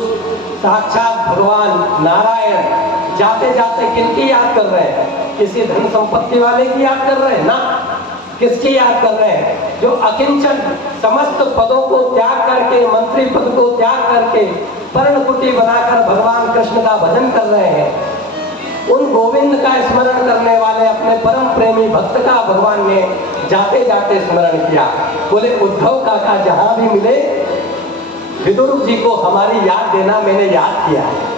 साक्षात भगवान नारायण जाते जाते किसकी याद कर रहे हैं? किसी धन संपत्ति वाले की याद कर रहे हैं ना, किसकी याद कर रहे हैं? जो अकिंचन समस्त पदों को त्याग करके, मंत्री पद को त्याग करके पर्णकुटी बनाकर भगवान कृष्ण का भजन कर रहे हैं। उन गोविंद का स्मरण करने वाले अपने परम प्रेमी भक्त का भगवान ने जाते जाते स्मरण किया। बोले उद्धव काका जहां भी मिले विदुर जी को हमारी याद देना, मैंने याद किया है।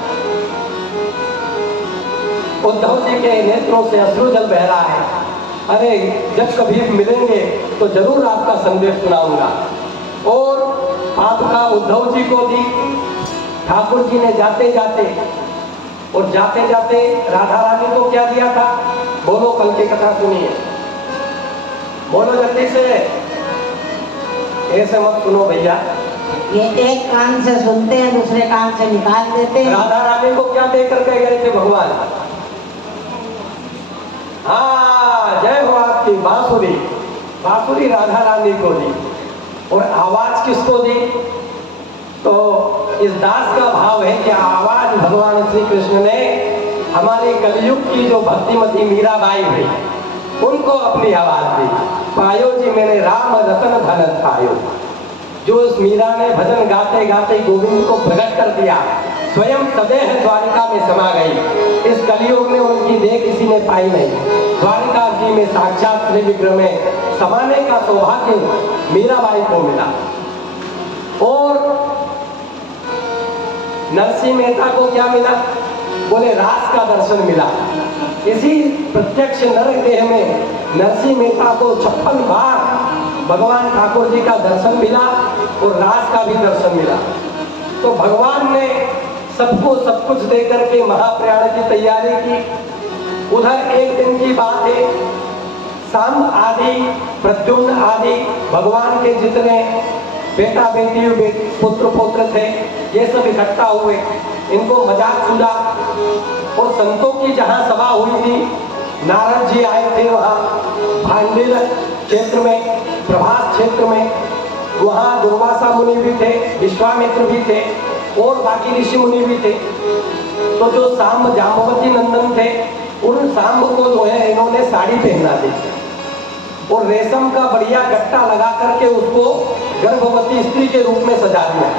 उद्धव जी के नेत्रों से अश्रु जल बह रहा है। अरे जब कभी मिलेंगे तो जरूर आपका संदेश सुनाऊंगा। और पादुका उद्धव जी को दी ठाकुर जी ने जाते जाते, और जाते जाते राधा रानी को क्या दिया था? बोलो, कल की कथा सुनिए, बोलो जल्दी से, ऐसे मत सुनो भैया। ये एक कान से सुनते हैं, दूसरे कान से निकाल देते हैं। राधा रानी को क्या देकर के गए थे भगवान? हाँ, जय हो आपकी बांसुरी। बांसुरी राधा रानी को दी, और आवाज किसको दी? तो इस दास का भाव है कि आवाज भगवान श्री कृष्ण ने हमारे कलयुग की जो भक्तिमती मीराबाई हुई, उनको अपनी आवाज दी। पायो जी मैंने राम रतन धन पायो। जो उस मीरा ने भजन गाते गाते गोविंद को प्रकट कर दिया, स्वयं सदैह द्वारिका में समा गई। इस कलयुग में उनकी देह किसी ने पाई नहीं। द्वारिका जी में साक्षात श्री विग्रह में समाने का सौभाग्य मीराबाई को मिला। और नरसिंह मेहता को क्या मिला? बोले रास का दर्शन मिला। इसी प्रत्यक्ष नर देह में नरसिंह मेहता को 56 बार भगवान ठाकुर जी का दर्शन मिला और रास का भी दर्शन मिला। तो भगवान ने सबको सब कुछ देकर के महाप्रयाण की तैयारी की। उधर एक दिन की बात है, सांब आदि, प्रद्युम्न आदि भगवान के जितने बेटा बेटी पुत्र पौत्र थे, ये सब इकट्ठा हुए। इनको मजाक सूझा, और संतों की जहाँ सभा हुई थी, नारद जी आए थे वहाँ भांडिल क्षेत्र में, प्रभास क्षेत्र में। वहाँ दुर्वासा मुनि भी थे, विश्वामित्र भी थे, और बाकी ऋषि मुनि भी थे। तो जो सांब जाम्बवती नंदन थे, उन सांब को जो है इन्होंने साड़ी पहना दी, और रेशम का बढ़िया गट्टा लगा करके उसको गर्भवती स्त्री के रूप में सजा दिया।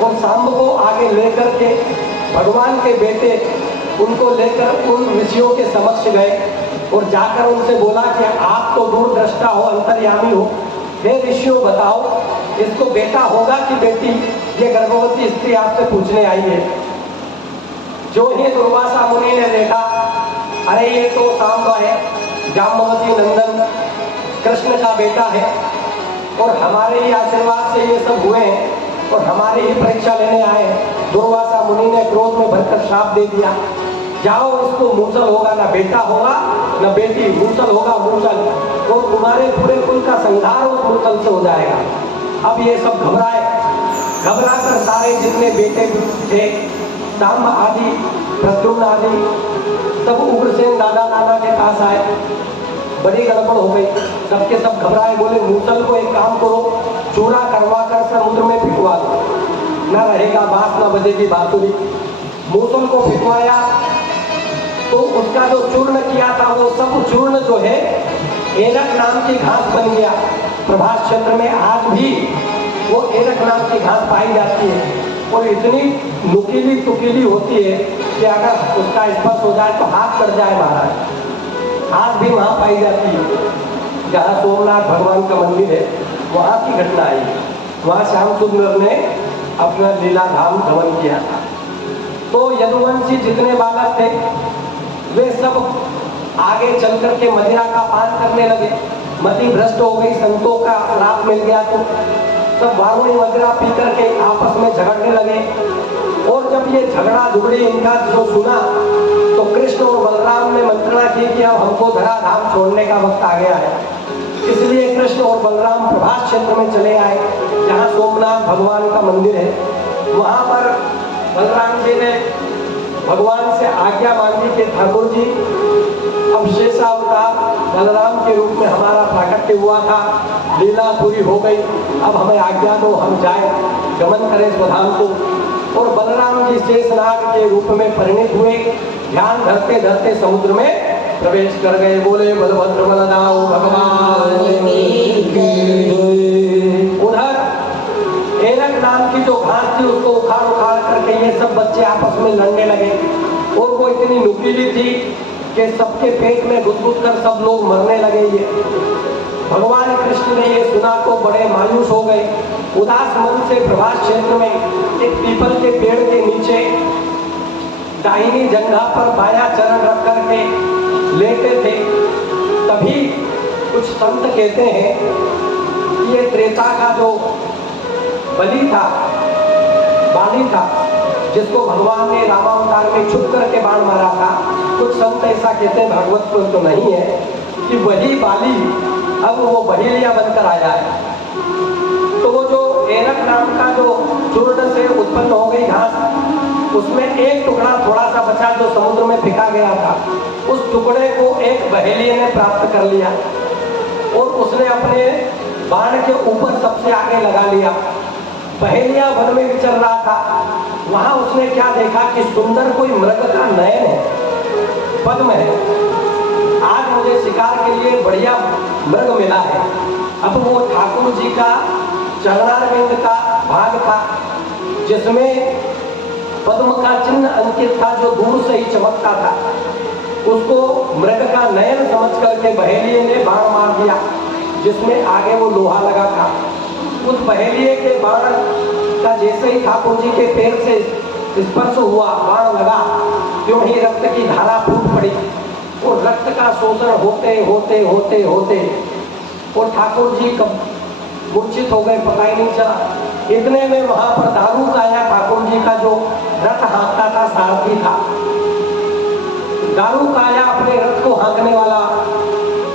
और सांब को आगे लेकर के भगवान के बेटे उनको लेकर उन ऋषियों के समक्ष गए, और जाकर उनसे बोला कि आप तो दूरदृष्टा हो, अंतर्यामी हो, हे ऋषियों बताओ इसको बेटा होगा कि बेटी? ये गर्भवती स्त्री आपसे पूछने आई है। जो ही दुर्वासा मुनि ने देखा, अरे ये तो सांब है, जाम्बवती नंदन कृष्ण का बेटा है, और हमारे ही आशीर्वाद से ये सब हुए हैं, और हमारी ही परीक्षा लेने आए हैं। दुर्वासा मुनि ने क्रोध में भरकर श्राप दे दिया जाओ इसको मूसल होगा, ना बेटा होगा ना बेटी, मूसल होगा मूसल, और तुम्हारे पूरे कुल का संहार उस मूसल से हो जाएगा। अब ये सब घबराए, घबरा कर सारे जितने बेटे थे, सांब आदि, प्रद्युम्न आदि, सब उग्रसेन दादा नाना के पास आए। बड़ी गड़बड़ हो गई, सबके सब घबराए, बोले मूसल को एक काम करो, चूरा करवा कर समुद्र में फिकवा दो, ना रहेगा बांस ना बजेगी बांसुरी। मूसल को फिकवाया तो उसका जो चूर्ण किया था वो सब चूर्ण जो है एरक नाम की घास बन गया। प्रभास क्षेत्र में आज भी वो एरक नाम की घास पाई जाती है और इतनी नुकीली तुकीली होती है कि अगर उसका स्पर्श हो जाए तो हाथ कट जाए महाराज। आज भी वहाँ पाई जाती है जहाँ सोमनाथ भगवान का मंदिर है, वहाँ की घटना आई। वहाँ श्याम सुंदर ने अपना लीला धाम भ्रमण किया था। तो यदुवंशी जितने बालक थे वे सब आगे चल करके मदिरा का पान करने लगे। मति भ्रष्ट हो गई, संतों का लाभ मिल गया तो सब वारुणी मदिरा पी करके आपस में झगड़ने लगे। और जब ये झगड़ा झुगड़ी इनका जो सुना तो कृष्ण और बलराम ने मंत्रणा की कि अब हमको धरा धाम छोड़ने का वक्त आ गया है। इसलिए कृष्ण और बलराम प्रभास क्षेत्र में चले आए जहाँ सोमनाथ भगवान का मंदिर है। वहाँ पर बलराम जी ने भगवान से आज्ञा मांगी कि ठाकुर जी अब शेषावतार बलराम के रूप में हमारा प्राकट्य हुआ था, लीला पूरी हो गई, अब हमें आज्ञा दो, हम जाए गमन करें स्वधाम को। और बलराम जी शेषनाग के रूप में परिणित हुए, ध्यान धरते धरते समुद्र में प्रवेश कर गए। बोले बलभद्र बलदाऊ भगवान। उधर एरक नाम की जो घास थी उसको उखाड़ उखाड़ करके ये सब बच्चे आपस में लड़ने लगे और वो इतनी नुकीली थी कि सबके पेट में घुस घुस कर सब लोग मरने लगे। ये भगवान कृष्ण ने ये सुना तो बड़े मायूस हो गए। उदास मन से प्रभास क्षेत्र में एक पीपल के पेड़ के नीचे दाहिनी जंघा पर बायां चरण रख करके लेटे थे। तभी कुछ संत कहते हैं कि ये त्रेता का जो बलि था, बाली था, जिसको भगवान ने रामावतार में छुप करके बाण मारा था, कुछ संत ऐसा कहते हैं, भागवत में तो नहीं है, कि वही बाली अब वो बहेलिया बनकर आया है। तो वो जो एरक नाम का जो चूर्ण से उत्पन्न हो गई घास, उसमें एक टुकड़ा थोड़ा सा बचा जो समुद्र में फेंका गया था, उस टुकड़े को एक बहेलिये ने प्राप्त कर लिया और उसने अपने बाण के ऊपर सबसे आगे लगा लिया। बहेलिया वन में विचर रहा था, वहां उसने क्या देखा कि सुंदर कोई मृग का नयन है, पद्म है। आज मुझे शिकार के लिए बढ़िया मृग मिला है। अब वो ठाकुर जी का चरणारविंद का भाग था जिसमें पद्म का चिन्ह अंकित था जो दूर से ही चमकता था। उसको मृग का नयन समझ करके बहेलिये ने बाण मार दिया जिसमें आगे वो लोहा लगा था। उस बहेलिये के बाण का जैसे ही ठाकुर जी के पैर से स्पर्श हुआ, बाण लगा, क्यों ही रक्त की धारा फूट पड़ी और रक्त का शोषण होते होते होते होते और ठाकुर जी कब मूर्छित हो गए, पता ही नहीं चला। इतने में वहां पर दारू काया ठाकुर जी का जो रथ हाँकता था सारथी था, दारू काया अपने रथ को हाँकने वाला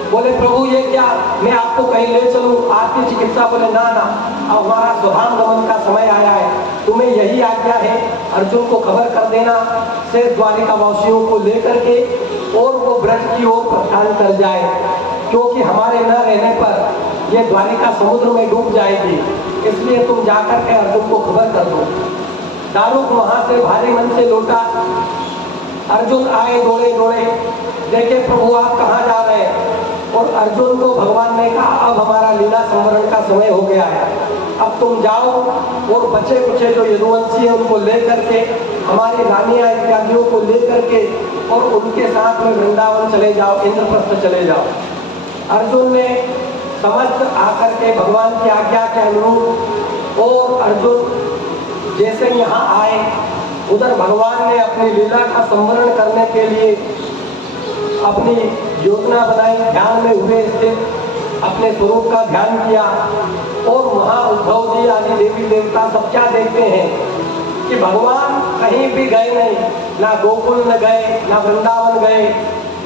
बोले प्रभु ये क्या, मैं आपको कहीं ले चलूं आपकी चिकित्सा? बोले ना ना, अब हमारा स्वधाम गमन का समय आया है, तुम्हें यही आज्ञा है अर्जुन को खबर कर देना शेष द्वारिका वासियों को लेकर के और वो ब्रज की ओर प्रस्थान कर जाए, क्योंकि हमारे न रहने पर ये द्वारिका समुद्र में डूब जाएगी, इसलिए तुम जाकर के अर्जुन को खबर कर दो। दारुक वहां से भारी मन से लौटा। अर्जुन आए दौड़े दौड़े, देखे प्रभु आप कहाँ जा रहे हैं? और अर्जुन को भगवान ने कहा अब हमारा लीला संवरण का समय हो गया है, अब तुम जाओ और बचे कुचे जो यदुवंशी है उनको लेकर के, हमारी रानियां इत्यादियों को लेकर के और उनके साथ में वृंदावन चले जाओ, इंद्रप्रस्थ चले जाओ। अर्जुन ने समस्त आकर के भगवान की आज्ञा के अनुरूप और अर्जुन जैसे यहाँ आए, उधर भगवान ने अपनी लीला का संवरण करने के लिए अपनी योजना बनाई, ध्यान में हुए स्थित अपने स्वरूप का ध्यान किया और वहाँ उद्धव जी आदि देवी देवता सब क्या देखते हैं कि भगवान कहीं भी गए नहीं, ना गोकुल न गए, ना वृंदावन गए,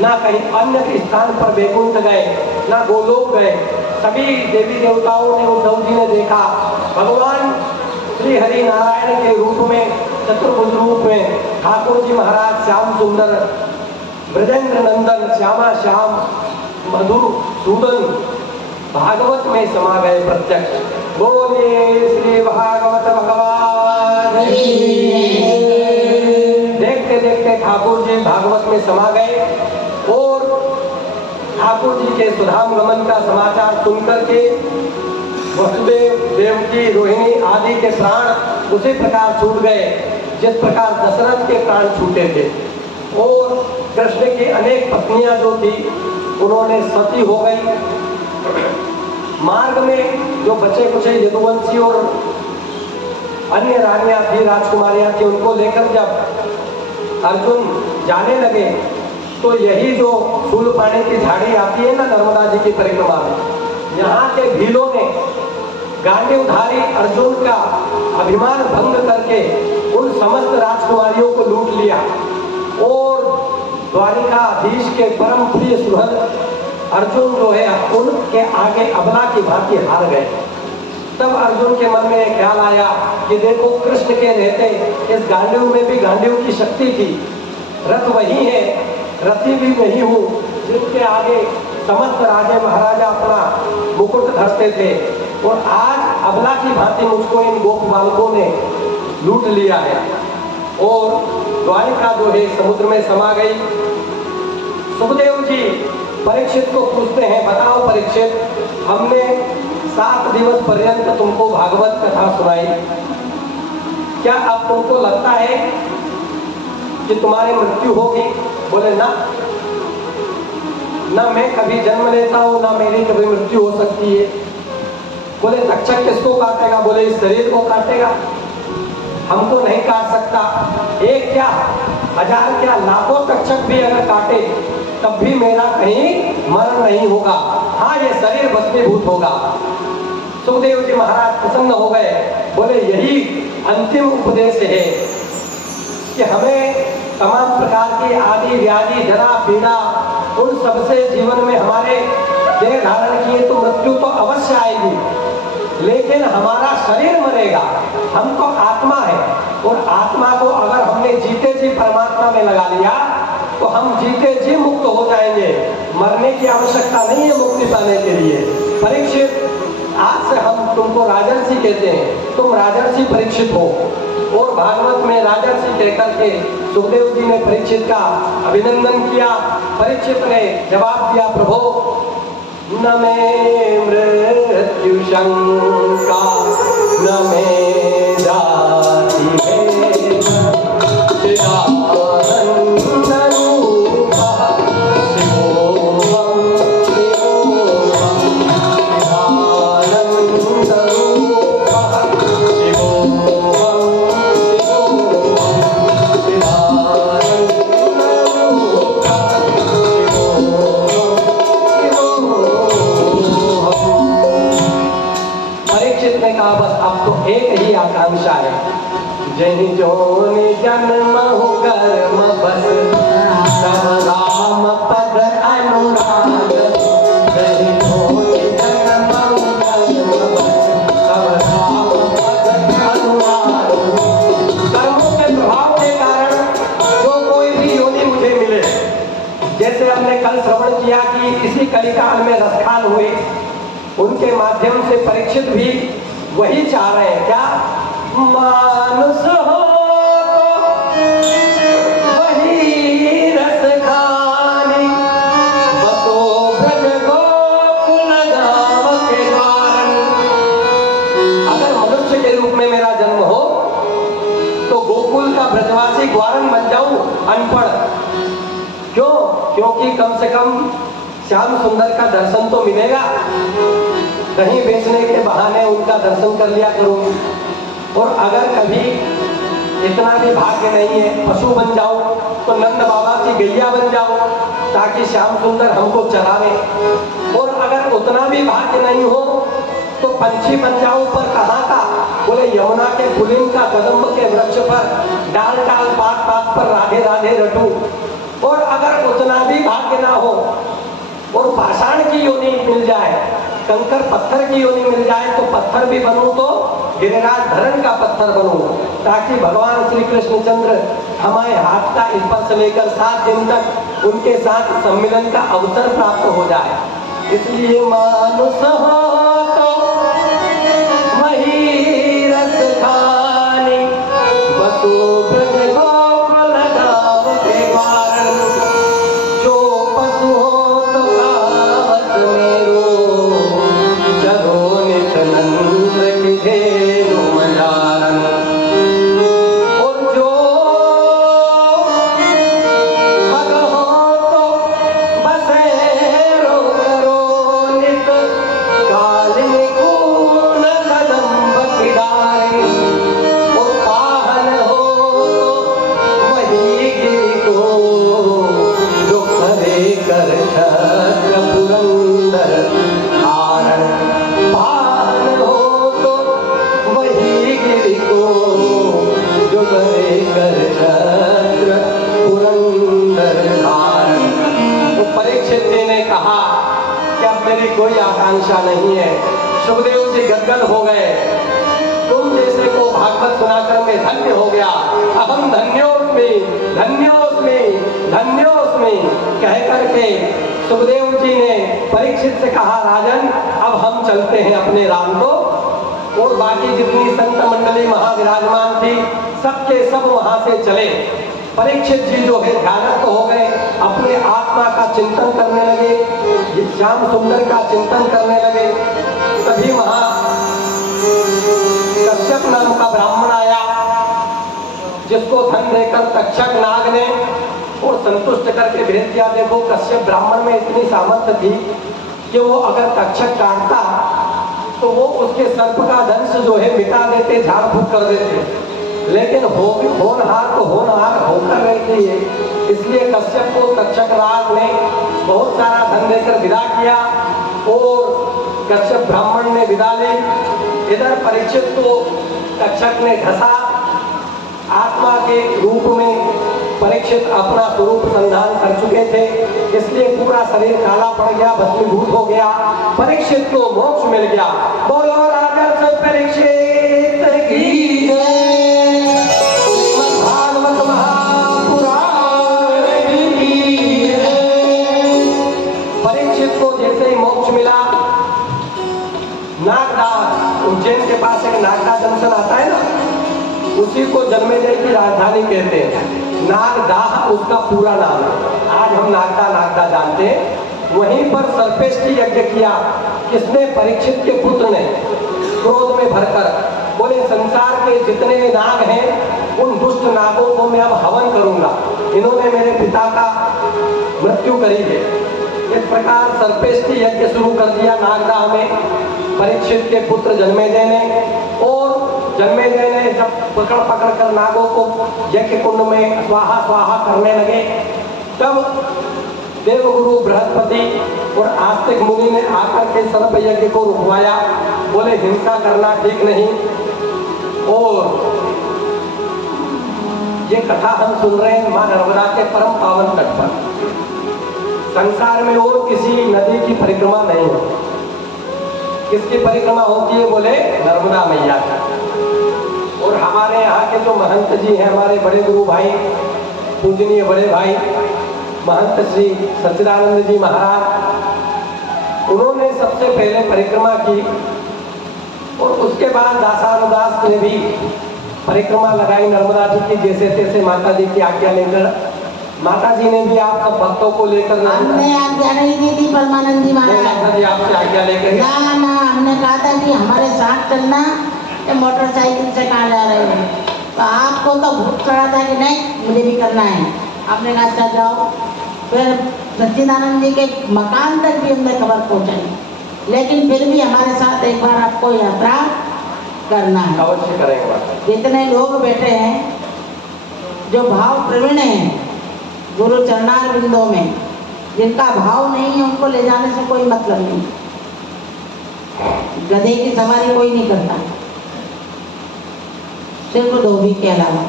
ना कहीं अन्य के स्थान पर वैकुंठ गए, ना गोलोक गए। सभी देवी देवताओं ने, उद्धव जी ने देखा भगवान श्री हरि नारायण के रूप में, चतुर्भुज रूप में ठाकुर जी महाराज श्याम सुंदर ब्रजेंद्र नंदन श्यामा श्याम मधुर सूदन भागवत में समा गए प्रत्यक्ष। बोलिए श्री भागवत भगवान की। देखते देखते ठाकुर जी भागवत में समा गए और ठाकुर जी के सुधाम गमन का समाचार सुनकर के वसुदेव, देवकी, रोहिणी आदि के प्राण उसी प्रकार छूट गए जिस प्रकार दशरथ के प्राण छूटे थे। और कृष्ण की अनेक पत्नियां जो थी उन्होंने सती हो गई। मार्ग में जो बचे कुचे यदुवंशी और अन्य रानियां थी, राजकुमारियां थी, उनको लेकर जब अर्जुन जाने लगे तो यही जो शूलपाणी की झाड़ी आती है ना नर्मदा जी की परिक्रमा में, यहाँ के भीलों ने गांडीवधारी अर्जुन का अभिमान भंग करके उन समस्त राजकुमारियों को लूट लिया और द्वारिकाधीश के परम प्रिय सुहृद अर्जुन जो है उनके आगे अबला की भांति हार गए। तब अर्जुन के मन में एक ख्याल आया कि देखो कृष्ण के रहते इस गांडीव में भी गांडीव की शक्ति थी, रथ वही है, रथी भी नहीं हूँ जिसके आगे समस्त राजे महाराजा अपना मुकुट धरते थे, और आज अबला की भांति मुझको इन गोप बालकों ने लूट लिया है। और द्वारिका जो है समुद्र में समा गई। सुखदेव जी परीक्षित को पूछते हैं, बताओ परीक्षित, हमने 7 दिवस पर्यंत तुमको भागवत कथा सुनाई, क्या अब तुमको लगता है कि तुम्हारी मृत्यु होगी? बोले ना, ना मैं कभी जन्म लेता हूँ, ना मेरी कभी मृत्यु हो सकती है। बोले तक्षक किसको काटेगा? बोले इस शरीर को काटेगा, हमको नहीं काट सकता। एक क्या, 1000 क्या, लाखों तक्षक भी अगर काटे तब भी मेरा कहीं मरण नहीं होगा। हाँ, ये शरीर भस्मीभूत होगा। सुखदेव जी महाराज प्रसन्न हो गए, बोले यही अंतिम उपदेश है कि हमें तमाम प्रकार की आदि व्याधि, जरा पीड़ा, उन सबसे जीवन में हमारे देह धारण किए तो मृत्यु तो अवश्य आएगी, लेकिन हमारा शरीर मरेगा। हम तो आत्मा है और आत्मा को अगर हमने जीते जी परमात्मा में लगा लिया तो हम जीते जी मुक्त हो जाएंगे। मरने की आवश्यकता नहीं है मुक्ति पाने के लिए। परीक्षित, आज से हम तुमको राजर्षि कहते हैं, तुम राजर्षि परीक्षित हो। और भागवत में राजर्षि कहकर के सुखदेव जी ने परीक्षित का अभिनंदन किया। परीक्षित ने जवाब दिया, प्रभु न में मृत्यु शंका, न में जाति भेद, चिदानंद रूपा शिवोऽहं शिवोऽहं, चिदानंद रूपा शिवोऽहं शिवोऽहं, चिदानंद रूपा परीक्षित ने कहा, बस अब तो एक ही आकांक्षा है, जहि जोनि जन्महु कर्म बस, तब राम पद अनुराग। जहि जोनि जन्महु कर्म बस, तब राम पद अनुराग। कर्मों के प्रभाव के कारण जो कोई भी योनि मुझे मिले, जैसे हमने कल श्रवण किया कि इसी कलिकाल में रसखान हुई, उनके माध्यम से परीक्षित भी वही चाह रहे हैं। क्या? मानुष हो तो वही रस खानी, बसो ब्रज गोकुल गाँव के कारण। अगर मनुष्य के रूप में मेरा जन्म हो तो गोकुल का ब्रजवासी ग्वारन बन जाऊं, अनपढ़। क्यों? क्योंकि कम से कम श्याम सुंदर का दर्शन तो मिलेगा, कहीं बेचने के बहाने उनका दर्शन कर लिया करूं। और अगर कभी इतना भी भाग्य नहीं है, पशु बन जाऊं तो नंद बाबा की गैया बन जाऊं ताकि श्याम सुंदर हमको चरावे। और अगर उतना भी भाग्य नहीं हो तो पंछी बन जाऊं, पर कहाँ का? बोले यमुना के पुलिन का, कदम्ब के वृक्ष पर डाल डाल पात पात पर राधे राधे रटूं, और अगर उतना भी भाग्य ना हो और पाषाण की योनि मिल जाए, कंकर पत्थर की योनि मिल जाए, तो पत्थर भी बनूं तो गिरिराज धरण का पत्थर बनूं, ताकि भगवान श्री कृष्णचंद्र हमारे हाथ का स्पर्श लेकर 7 दिन तक उनके साथ सम्मिलन का अवसर प्राप्त हो जाए। इसलिए मानुष हो तो वही रस खानी, बसु ब्रज गोकुल धाम के कारण, जो पशु हो तो गावत मेरो, चलो नित नंद की धेनु मजारन। और जो पग हो तो बसेरो करो नित, कालिनी कून कदम्ब किनारे। और पाहन हो तो वही गिरि को, जो करे कर छत्र पुरंदर धारण। पाहन हो तो वही गिरि को, जो करे कर छत्र पुरंदर धारण। तो परीक्षित जी ने कहा कि अब मेरी कोई आकांक्षा नहीं है। सुखदेव जी गदगद हो गए, तुम जैसे को भागवत सुनाकर मैं धन्य हो गया। अहम धन्योस्मि धन्योस्मि धन्योस्मि कह करके सुखदेव जी ने परीक्षित से कहा, राजन अब हम चलते हैं अपने राम को। और बाकी जितनी संत मंडली वहां विराजमान थी, सबके सब वहां से चले। परीक्षित जी जो है ध्यानस्थ हो गए, अपने आत्मा का चिंतन करने लगे, श्याम सुंदर का चिंतन करने लगे। तभी वहां कश्यप नाम का ब्राह्मण आया, जिसको धन देकर तक्षक नाग ने और संतुष्ट करके भेज दिया। देखो कश्यप ब्राह्मण में इतनी सामर्थ्य थी कि वो अगर तक्षक काटता तो वो उसके सर्प का दंश जो है मिटा देते, झाड़ फूक कर देते। लेकिन होनहार तो होनहार होकर रहती है। इसलिए कश्यप को तक्षक राज ने बहुत सारा धन देकर विदा किया और कश्यप ब्राह्मण ने विदा ली। इधर परीक्षित को तक्षक ने ढसा, आत्मा के रूप में परीक्षित अपना स्वरूप संधान कर चुके थे, इसलिए पूरा शरीर काला पड़ गया, भस्मीभूत हो गया। परीक्षित को मोक्ष मिल गया। बोलो राजा सब परीक्षित की जय। भागवत महापुराण की जय। परीक्षित को जैसे ही मोक्ष मिला, नागदा, उज्जैन के पास एक नागदा जंक्शन आता है ना, उसी को जन्मेजय की राजधानी कहते हैं। नागदाह उसका पूरा नाम है। आज हम नागदा जानते हैं। वहीं पर सर्पेष्टि यज्ञ किया। किसने? परीक्षित के पुत्र ने। क्रोध में भरकर बोले, संसार के जितने नाग हैं उन दुष्ट नागों को मैं अब हवन करूंगा, इन्होंने मेरे पिता का मृत्यु करी है। इस प्रकार सर्पेष्टि यज्ञ शुरू कर दिया नागदाह में परीक्षित के पुत्र जन्मेजय ने। और जन्मेजय ने जब पकड़ पकड़ कर नागों को यज्ञ कुंड में स्वाहा स्वाहा करने लगे, तब देवगुरु बृहस्पति और आस्तिक मुनि ने आकर के सर्प यज्ञ को रुकवाया। बोले हिंसा करना ठीक नहीं। और ये कथा हम सुन रहे हैं मां नर्मदा के परम पावन तट पर। संसार में और किसी नदी की परिक्रमा नहीं होती। किसकी परिक्रमा होती है? बोले नर्मदा मैया की। और हमारे यहाँ के जो महंत जी हैं, हमारे बड़े गुरु भाई, पूजनीय बड़े भाई महंत श्री सच्चिदानंद जी महाराज, उन्होंने सबसे पहले परिक्रमा की। और उसके बाद दासानुदास ने भी परिक्रमा लगाई नर्मदा जी की, जैसे तैसे माता जी की आज्ञा लेकर। माता जी ने भी आप सब भक्तों को लेकर हमने आज्ञा नहीं दी थी परमानंद जी महाराज। माता जी आपसे आज्ञा लेकर ना हमने कहा था कि हमारे साथ चलना, मोटरसाइकिल से कहाँ जा रहे हो? तो आपको तो भूख चढ़ा था कि नहीं मुझे भी करना है। आपने कहा अच्छा जाओ। फिर सच्चिदानंद जी के मकान तक भी हमने खबर पहुँचाई, लेकिन फिर भी हमारे साथ एक बार आपको यात्रा करना है। अवश्य करेंगे। जितने लोग बैठे हैं जो भाव प्रवीण हैं गुरु चरणार बिंदों में, जिनका भाव नहीं है उनको ले जाने से कोई मतलब नहीं। गधे की सवारी कोई नहीं करता। सिर्फ धोबी के अलावा।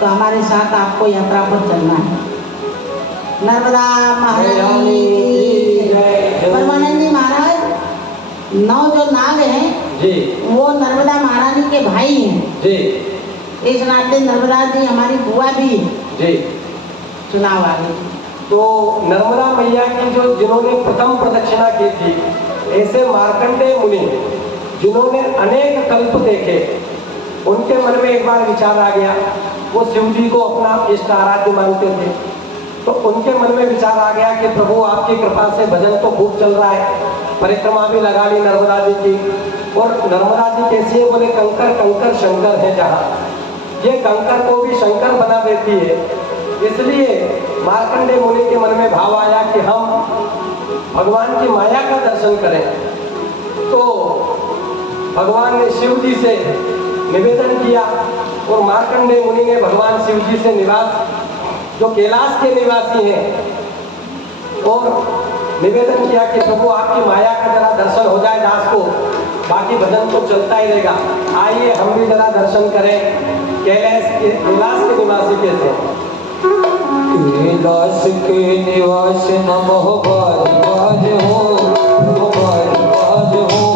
तो हमारे साथ आपको यात्रा पर चलना है। नर्मदा महारानी की जय। परमानंद जी महाराज, 9 जो नाग हैं जी वो नर्मदा महारानी के भाई हैं जी इस नाते नर्मदा जी हमारी बुआ भी हैं। जी। चुनाव आगे तो नर्मदा मैया की जो जिन्होंने प्रथम प्रदक्षिणा की थी, ऐसे मार्कंडेय मुनि जिन्होंने अनेक कल्प देखे, उनके मन में एक बार विचार आ गया। वो शिव जी को अपना इष्ट आराध्य मानते थे, तो उनके मन में विचार आ गया कि प्रभु आपकी कृपा से भजन तो खूब चल रहा है, परिक्रमा भी लगा ली नर्मदा जी की। और नर्मदा जी कैसी है? बोले कंकर कंकर शंकर है, जहाँ ये कंकर को भी शंकर बना देती है। इसलिए मार्कंडेय मुनि के मन में भाव आया कि हम भगवान की माया का दर्शन करें। तो भगवान ने शिव जी से निवेदन किया और मार्कंडेय मुनि ने भगवान शिव जी से जो कैलाश के निवासी हैं, और निवेदन किया कि प्रभु आपकी माया का जरा दर्शन हो जाए दास को, बाकी भजन तो चलता ही रहेगा। आइए हम भी जरा दर्शन करें कैलाश के निवासी कैसे हैं। कैलाश के निवास नमः बाज बाज हो, बाज बाज हो,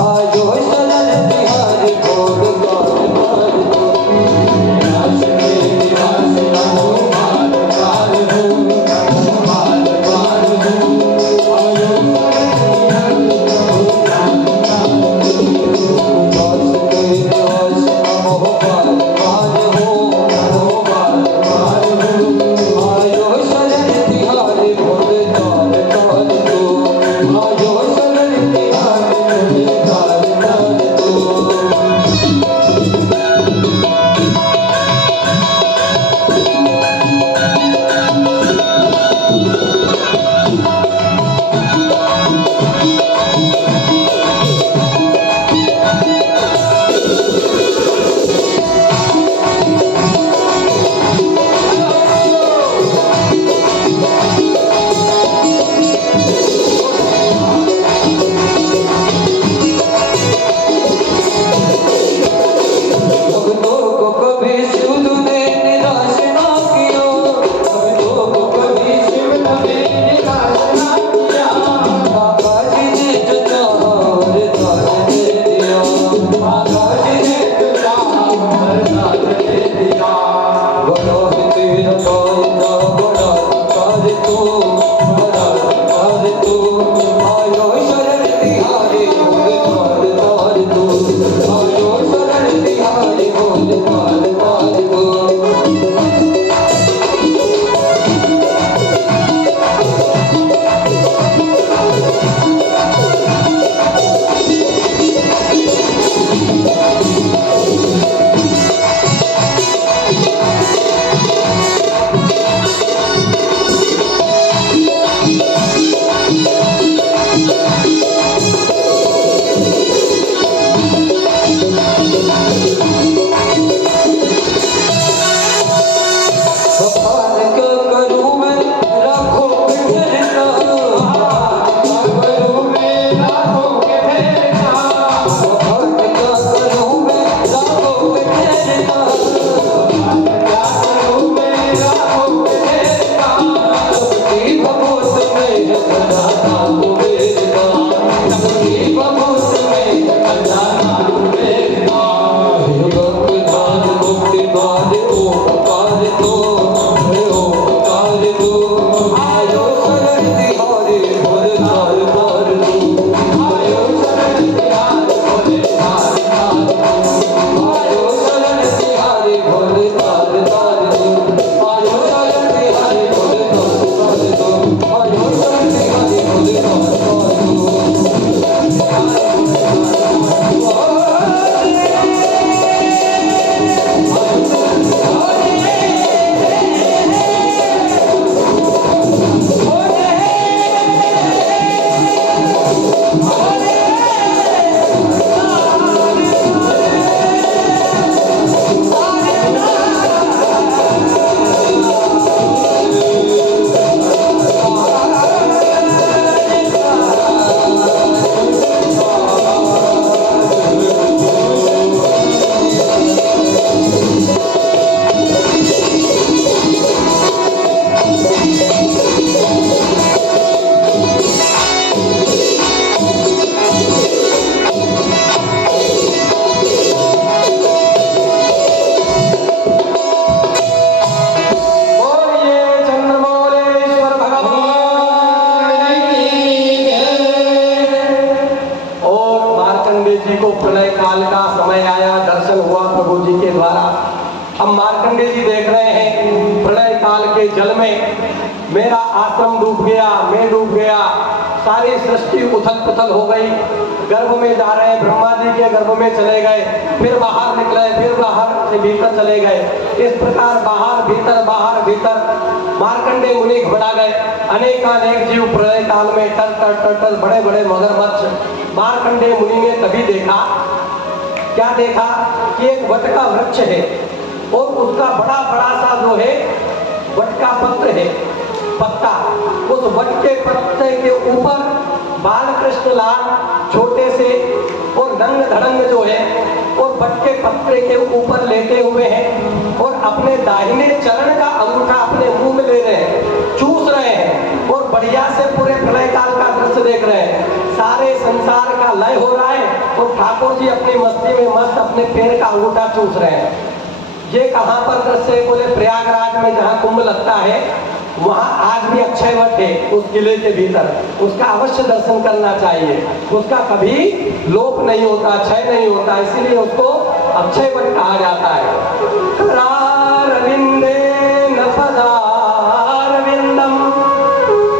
आजो शरण बिहारी भोग बाज बाज हो। कैलाश के निवास नमः बाज बाज हो, बाज बाज हो, आजो शरण बिहारी भोग बाज बाज हो। कैलाश के निवास नमः बाज बाज हो, बाज बाज हो, आयो शरण बिहारी भोग बाज बाज हो। मार्कंडे जी को प्रलय काल का समय आया, दर्शन हुआ प्रभु जी के द्वारा। अब मार्कंडे जी देख रहे हैं प्रलय काल के जल में मेरा आश्रम डूब गया, मैं डूब गया, सारी सृष्टि उथल पुथल हो गई। गर्भ में जा रहे, ब्रह्मा जी के गर्भ में चले गए, फिर बाहर निकले, फिर बाहर से भीतर चले गए। इस प्रकार बाहर भीतर मार्कंडे मुनि घबरा गए। अनेकानेक जीव प्रलय काल में टर बड़े बड़े मगरमच्छ। मार्कंडे मुनि ने तभी देखा, क्या देखा कि एक वट का वृक्ष है और उसका बड़ा बड़ा सा जो है वट का पत्र है, पत्ता। उस वट के पत्ते के ऊपर बालकृष्ण लाल छोटे से और नंग धड़ंग जो है और वट के पत्ते के ऊपर लेटे हुए हैं और अपने दाहिने चरण का अंगूठा अपने मुंह में ले रहे हैं, चूस रहे हैं और बढ़िया से पूरे प्रलय काल का दृश्य देख रहे हैं। सारे संसार का लय हो रहा है और ठाकुर जी अपनी मस्ती में मस्त अपने पैर का अंगूठा चूस रहे हैं। ये कहाँ पर दृश्य है? बोले प्रयागराज में जहाँ कुंभ लगता है वहाँ आज भी अक्षय वट है उस किले के भीतर, उसका अवश्य दर्शन करना चाहिए। उसका कभी लोप नहीं होता, क्षय नहीं होता, इसीलिए उसको अक्षय वट कहा जाता है। करारविंदे न पदारविंदम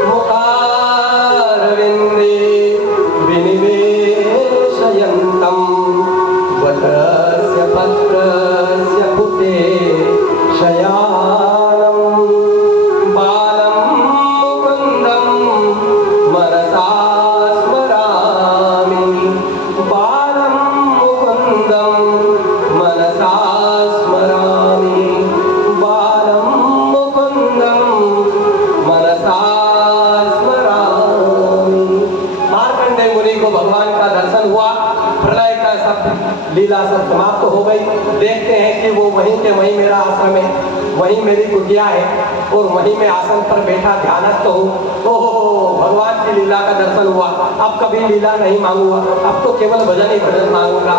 मुखारविंदे विनिवेशयन्तम वटस्य पत्रस्य पुटे शयानम बालम मुकुंदम मनसा स्मरामि, बालम मुकुंदम मनसा स्मरामि, बालम मुकुंदम मनसा स्मरामि। मार्कंडेय मुनि को भगवान का दर्शन हुआ, प्रलय का सब लीला सब समाप्त हो गई। देखते हैं कि वो वहीं के वहीं मेरा आश्रम है, वहीं मेरी कुटिया है और वहीं मैं आसन पर बैठा ध्यानस्थ हूँ। ओहो, भगवान की लीला का दर्शन हुआ। अब कभी लीला नहीं मांगूंगा, अब तो केवल भजन ही भजन मांगूंगा।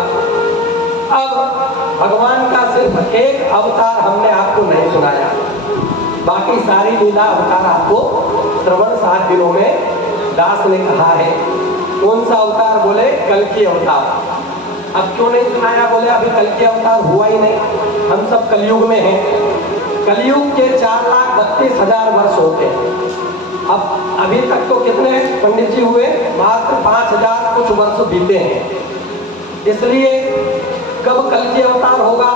अब भगवान का सिर्फ एक अवतार हमने आपको नहीं सुनाया, बाकी सारी लीला अवतार आपको श्रवण 7 दिनों में दास ने कहा है। कौन सा अवतार? बोले कल्कि अवतार। अब क्यों नहीं सुनाया? बोले अभी कल्कि अवतार हुआ ही नहीं, हम सब कलयुग में हैं। कलयुग के 4,32,000 वर्ष होते हैं। अब अभी तक तो कितने पंडित जी हुए? मात्र 5,000 कुछ वर्ष बीते हैं। इसलिए कब कल्कि अवतार होगा?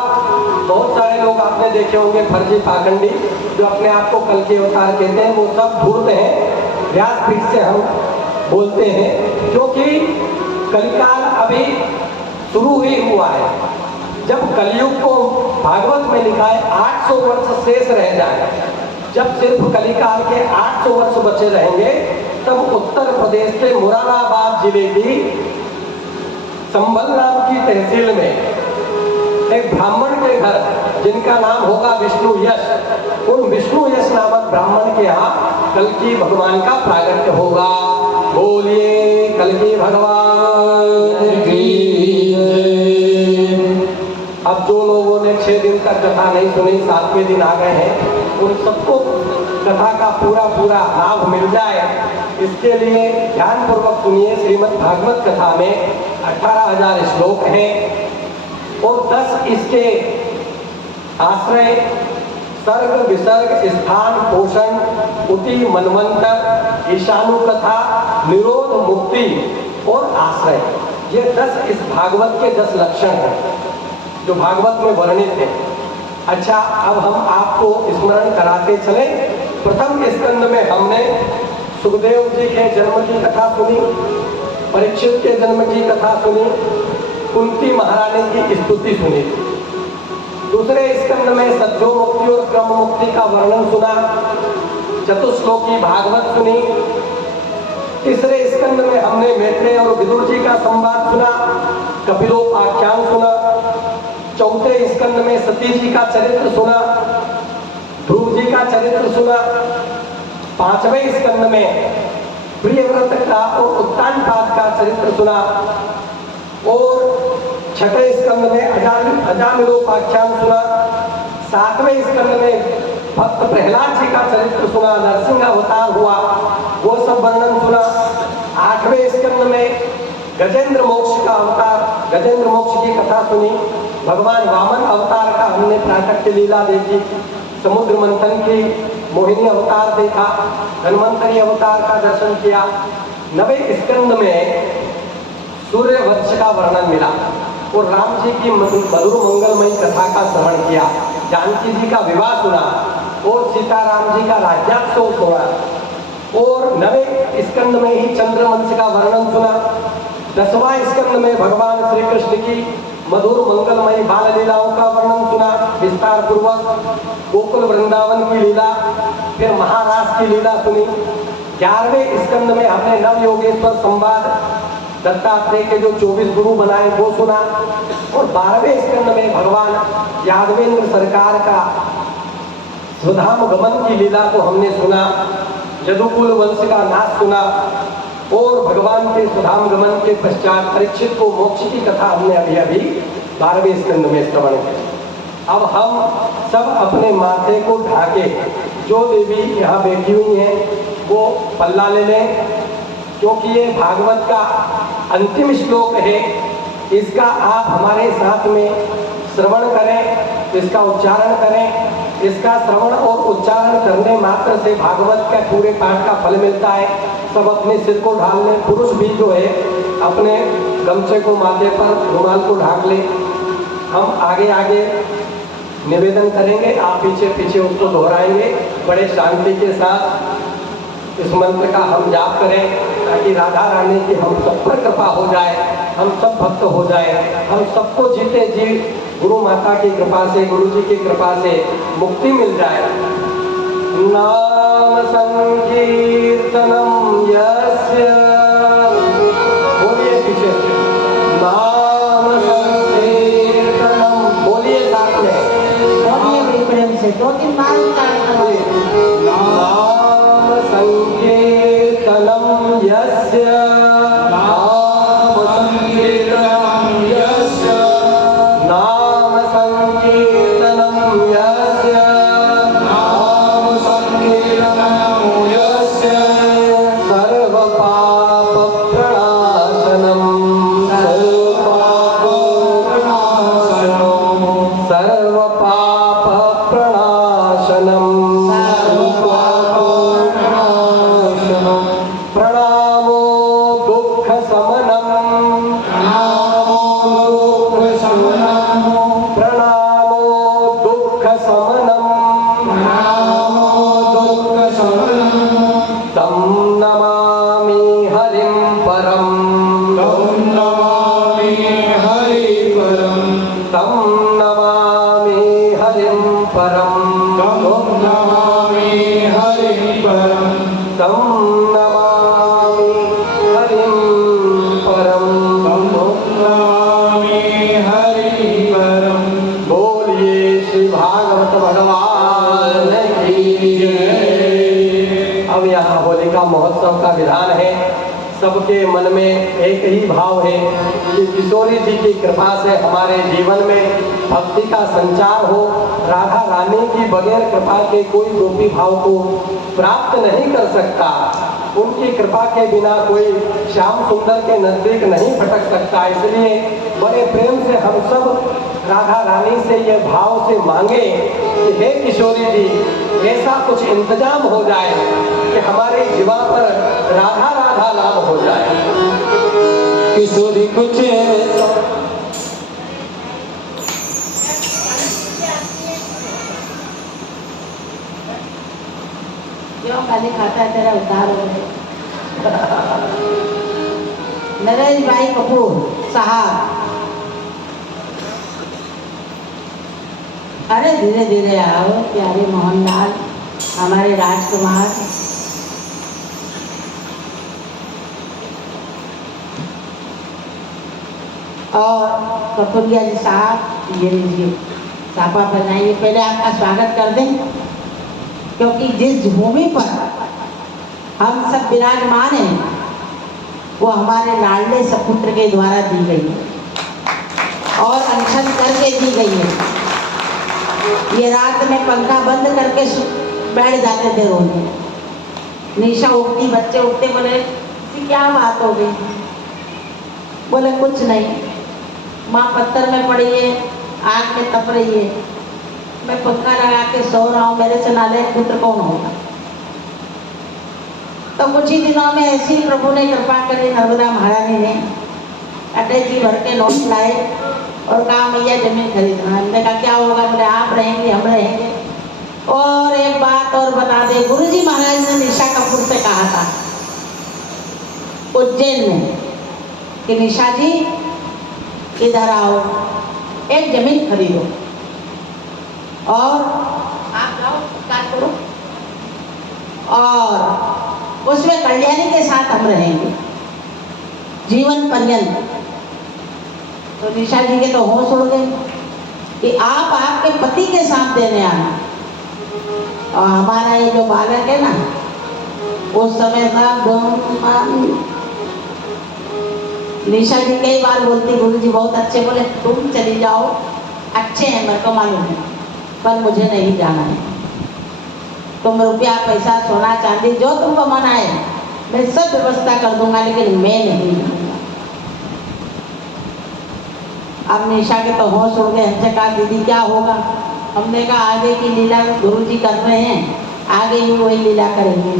बहुत सारे लोग आपने देखे होंगे फर्जी पाखंडी जो अपने आप को कल्कि अवतार कहते हैं, वो सब धूर्त हैं। व्यासपीठ से हम बोलते हैं क्योंकि कलिकाल अभी शुरू ही हुआ है। जब कलयुग को भागवत में लिखा है 800 वर्ष शेष रह जाए, जब सिर्फ कलिकाल के 800 वर्ष बचे रहेंगे, तब उत्तर प्रदेश के मुरादाबाद जिले की संभल नाम की तहसील में एक ब्राह्मण के घर, जिनका नाम होगा विष्णु यश, उन विष्णु यश नामक ब्राह्मण के यहाँ कल्कि भगवान का प्रागट्य होगा। बोलिए कल्कि भगवान की जय। अब जो लोगों ने 6 दिन तक कथा नहीं सुनी, 7वें दिन आ गए हैं, उन सबको कथा का पूरा लाभ मिल जाए, इसके लिए ध्यान पूर्वक सुनिए। श्रीमद् भागवत कथा में 18,000 श्लोक हैं और 10 इसके आश्रय, सर्ग विसर्ग, स्थान, पोषण, उति, मनवंतर, ईशानु कथा, निरोध, मुक्ति और आश्रय, ये 10 इस भागवत के 10 लक्षण हैं जो भागवत में वर्णित है। अच्छा, अब हम आपको स्मरण कराते चले। प्रथम स्कंद में हमने सुखदेव जी के जन्म की कथा सुनी, परीक्षित के जन्म की कथा सुनी, कुंती महारानी की स्तुति सुनी। दूसरे स्कंद में सद्यो मुक्ति और क्रम मुक्ति का वर्णन सुना, चतुश्लोकी भागवत सुनी। तीसरे स्कंद में हमने मैत्रेय और विदुर जी का संवाद सुना, कपिलोपाख्यान सुना। चौथे स्कंद में सती जी का चरित्र सुना, ध्रुव जी का चरित्र सुना। 5वें स्कंद में प्रियव्रत का और उत्तानपाद का चरित्र सुना और 6ठे स्कंद में अजामिलोपाख्यान सुना। 7वें स्कंद में भक्त प्रहलाद जी का चरित्र सुना, नरसिंह अवतार हुआ, वो सब वर्णन सुना। 8वें स्कंद में गजेंद्र मोक्ष का अवतार, गजेंद्र मोक्ष की कथा सुनी, भगवान वामन अवतार का हमने प्राकट्य लीला देखी, समुद्र मंथन की मोहिनी अवतार देखा, धन्वंतरी अवतार का दर्शन किया। 9वें स्कंद में सूर्य वंश का वर्णन मिला और राम जी की मधुर मंगलमयी कथा का श्रवण किया, जानकी जी का विवाह सुना और सीताराम जी का राज्योत्सव सुना और 9वें स्कंद में ही चंद्रवंश का वर्णन सुना। 10वां स्कंद में भगवान श्री कृष्ण की मधुर मंगलमयी बाल लीलाओं का वर्णन सुना विस्तार पूर्वक, गोकुल वृंदावन की लीला, फिर महाराज की लीला सुनी। 11वें स्कंद में हमने नव योगेश्वर संवाद, दत्तात्रेय के जो 24 गुरु बनाए वो सुना और 12वें स्कंद में भगवान यादवेंद्र सरकार का स्वधाम गमन की लीला को हमने सुना, यदुकुल वंश का नाश सुना और भगवान के स्वधाम गमन के पश्चात परीक्षित को मोक्ष की कथा हमने अभी 12वें स्कंद में श्रवण की। अब हम सब अपने माथे को ढाके, जो देवी यहाँ बैठी हुई हैं वो पल्ला ले लें, क्योंकि ये भागवत का अंतिम श्लोक है। इसका आप हमारे साथ में श्रवण करें, इसका उच्चारण करें। इसका श्रवण और उच्चारण करने मात्र से भागवत का पूरे पाठ का फल मिलता है। सब अपने सिर को ढाल लें, पुरुष भी जो है अपने गमछे को माथे पर, रुमाल को ढाक ले। हम आगे आगे निवेदन करेंगे, आप पीछे पीछे उसको दोहराएंगे। बड़े शांति के साथ इस मंत्र का हम जाप करें ताकि राधा रानी की हम सब पर कृपा हो जाए, हम सब भक्त हो जाए, हम सबको जीते जी गुरु माता की कृपा से, गुरु जी की कृपा से मुक्ति मिल जाए। नाम संकीर्तनम यस्य, बोलिए पीछे से, नाम संकीर्तनम, बोलिए साथ में, बोलिए बड़ी प्रेम से 2-3 बार उच्चारण करो। नाम संकीर्तनम यस्य, नाम संकीर्तनम यस्य, नाम संकीर्तनम यस्य, नाम संकीर्तनम यस्य, सर्व पाप प्रणाशनम, सर्व पाप प्रणाशनम, सर्व पाप प्रणाशनम, सर्व पाप प्रणाशनम, प्रणामो दुःख समनम, प्रणामो दुःख समनम, प्रणामो दुःख समनम, प्रणामो दुःख समनम, तं नमामि हरिं परम, तं नमामि हरि परम, तं नमामि हरिं परम, तं नमामि हरिं परम, तं नमामि हरिं परम, तं नमामि हरि परम। बोलिए श्री भागवत भगवान की जय। अब यहाँ होलिका महोत्सव का विधान है। सबके मन में एक ही भाव है कि किशोरी जी की कृपा से हमारे जीवन में भक्ति का संचार हो। राधा रानी की बगैर कृपा के कोई गोपी भाव को प्राप्त नहीं कर सकता। उनकी कृपा के बिना कोई श्याम सुंदर के नजदीक नहीं भटक सकता। इसलिए बड़े प्रेम से हम सब राधा रानी से ये भाव से मांगे कि हे किशोरी जी, ऐसा कुछ इंतजाम हो जाए कि हमारे जीवा पर राधा राधा नाम हो जाए। किशोरी कुछ क्यों खाली खाता है, तेरा उद्धार हो गया। नरेश भाई कपूर साहब, अरे धीरे धीरे आओ प्यारे मोहनलाल, हमारे राजकुमार। और कपूरिया जी साहब, ये लीजिए सापा बनाइए। पहले आपका स्वागत कर दें, क्योंकि जिस भूमि पर हम सब विराजमान हैं वो हमारे लाडले सपुत्र के द्वारा दी गई है और अनशन करके दी गई है। ये रात में पंखा बंद करके बैठ जाते थे रोने। निशा उठती, बच्चे उठते, बोले क्या बात हो गई, बोले कुछ नहीं, माँ पत्थर में पड़ी है, आग में तप रही है, मैं पंखा लगा के सो रहा हूँ, मेरे से नालायक पुत्र कौन होगा। तो कुछ ही दिनों में ऐसी प्रभु ने कृपा करी, नर्मदा महारानी ने अटैची भर के नोट लाए और कहा मैया जमीन खरीदना। हमने कहा क्या होगा, बोले आप रहेंगे हम रहेंगे। और एक बात और बता दे, गुरुजी महाराज ने निशा कपूर से कहा था उज्जैन में कि निशा जी इधर आओ, एक जमीन खरीदो और आप जाओ कार्य करो और उसमें कल्याणी के साथ हम रहेंगे जीवन पर्यंत। तो निशा जी के तो होश उड़ गए कि आप आपके पति के साथ देने आना। और हमारा ये जो बालक है ना, उस समय था निशा जी कई बार बोलती गुरुजी बहुत अच्छे, बोले तुम चली जाओ, अच्छे हैं मेरे को मालूम है, पर मुझे नहीं जाना है। तुम रुपया पैसा सोना चांदी जो तुमको मन आए मैं सब व्यवस्था कर दूंगा, लेकिन मैं नहीं जाऊंगा। अब निशा के तो होश उड़ गए। हमसे कहा दीदी क्या होगा। हमने कहा आगे की लीला गुरुजी कर रहे हैं, आगे ही वही लीला करेंगे।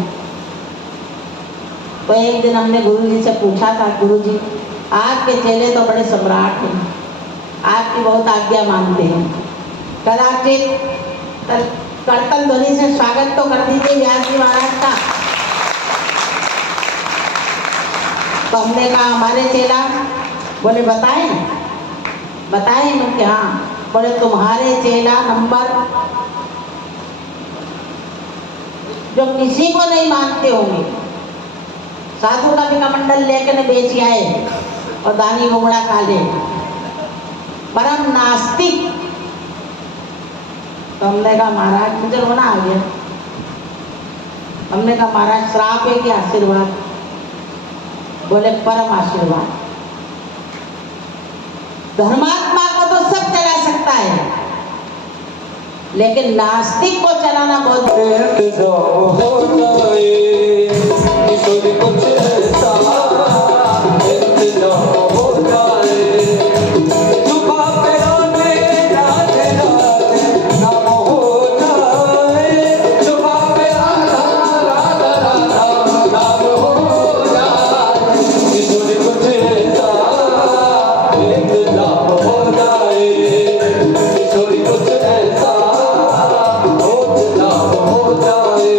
तो एक दिन हमने गुरुजी से पूछा था, गुरुजी आपके चेले तो बड़े सम्राट हैं, आपकी बहुत आज्ञा मानते हैं, कदाचित कर्तन ध्वनि से स्वागत तो कर दीजिए व्यास जी महाराज का। तो हमने कहा हमारे चेला, बोले बताएं बताएं। मैं हाँ। बोले तुम्हारे चेला नंबर जो किसी को नहीं मानते होंगे, साधु का भी कमंडल लेकर बेच आए और दानी घुमड़ा खा ले, परम नास्तिक। तो हमने कहा महाराज मुझे रोना आ गया। हमने कहा महाराज श्राप है कि आशीर्वाद। बोले परम आशीर्वाद। धर्मात्मा को तो सब चला सकता है, लेकिन नास्तिक को चलाना बहुत इंतजाम हो जाए, किशोरी कुछ ऐसा इंतजाम हो जाए, जुबा पे राधे राधे राधे नाम हो जाए, जुबा पे राधा राधा राधा नाम हो जाए, किशोरी कुछ ऐसा इंतजाम हो जाए, किशोरी कुछ ऐसा हो जाए।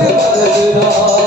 बदल रहा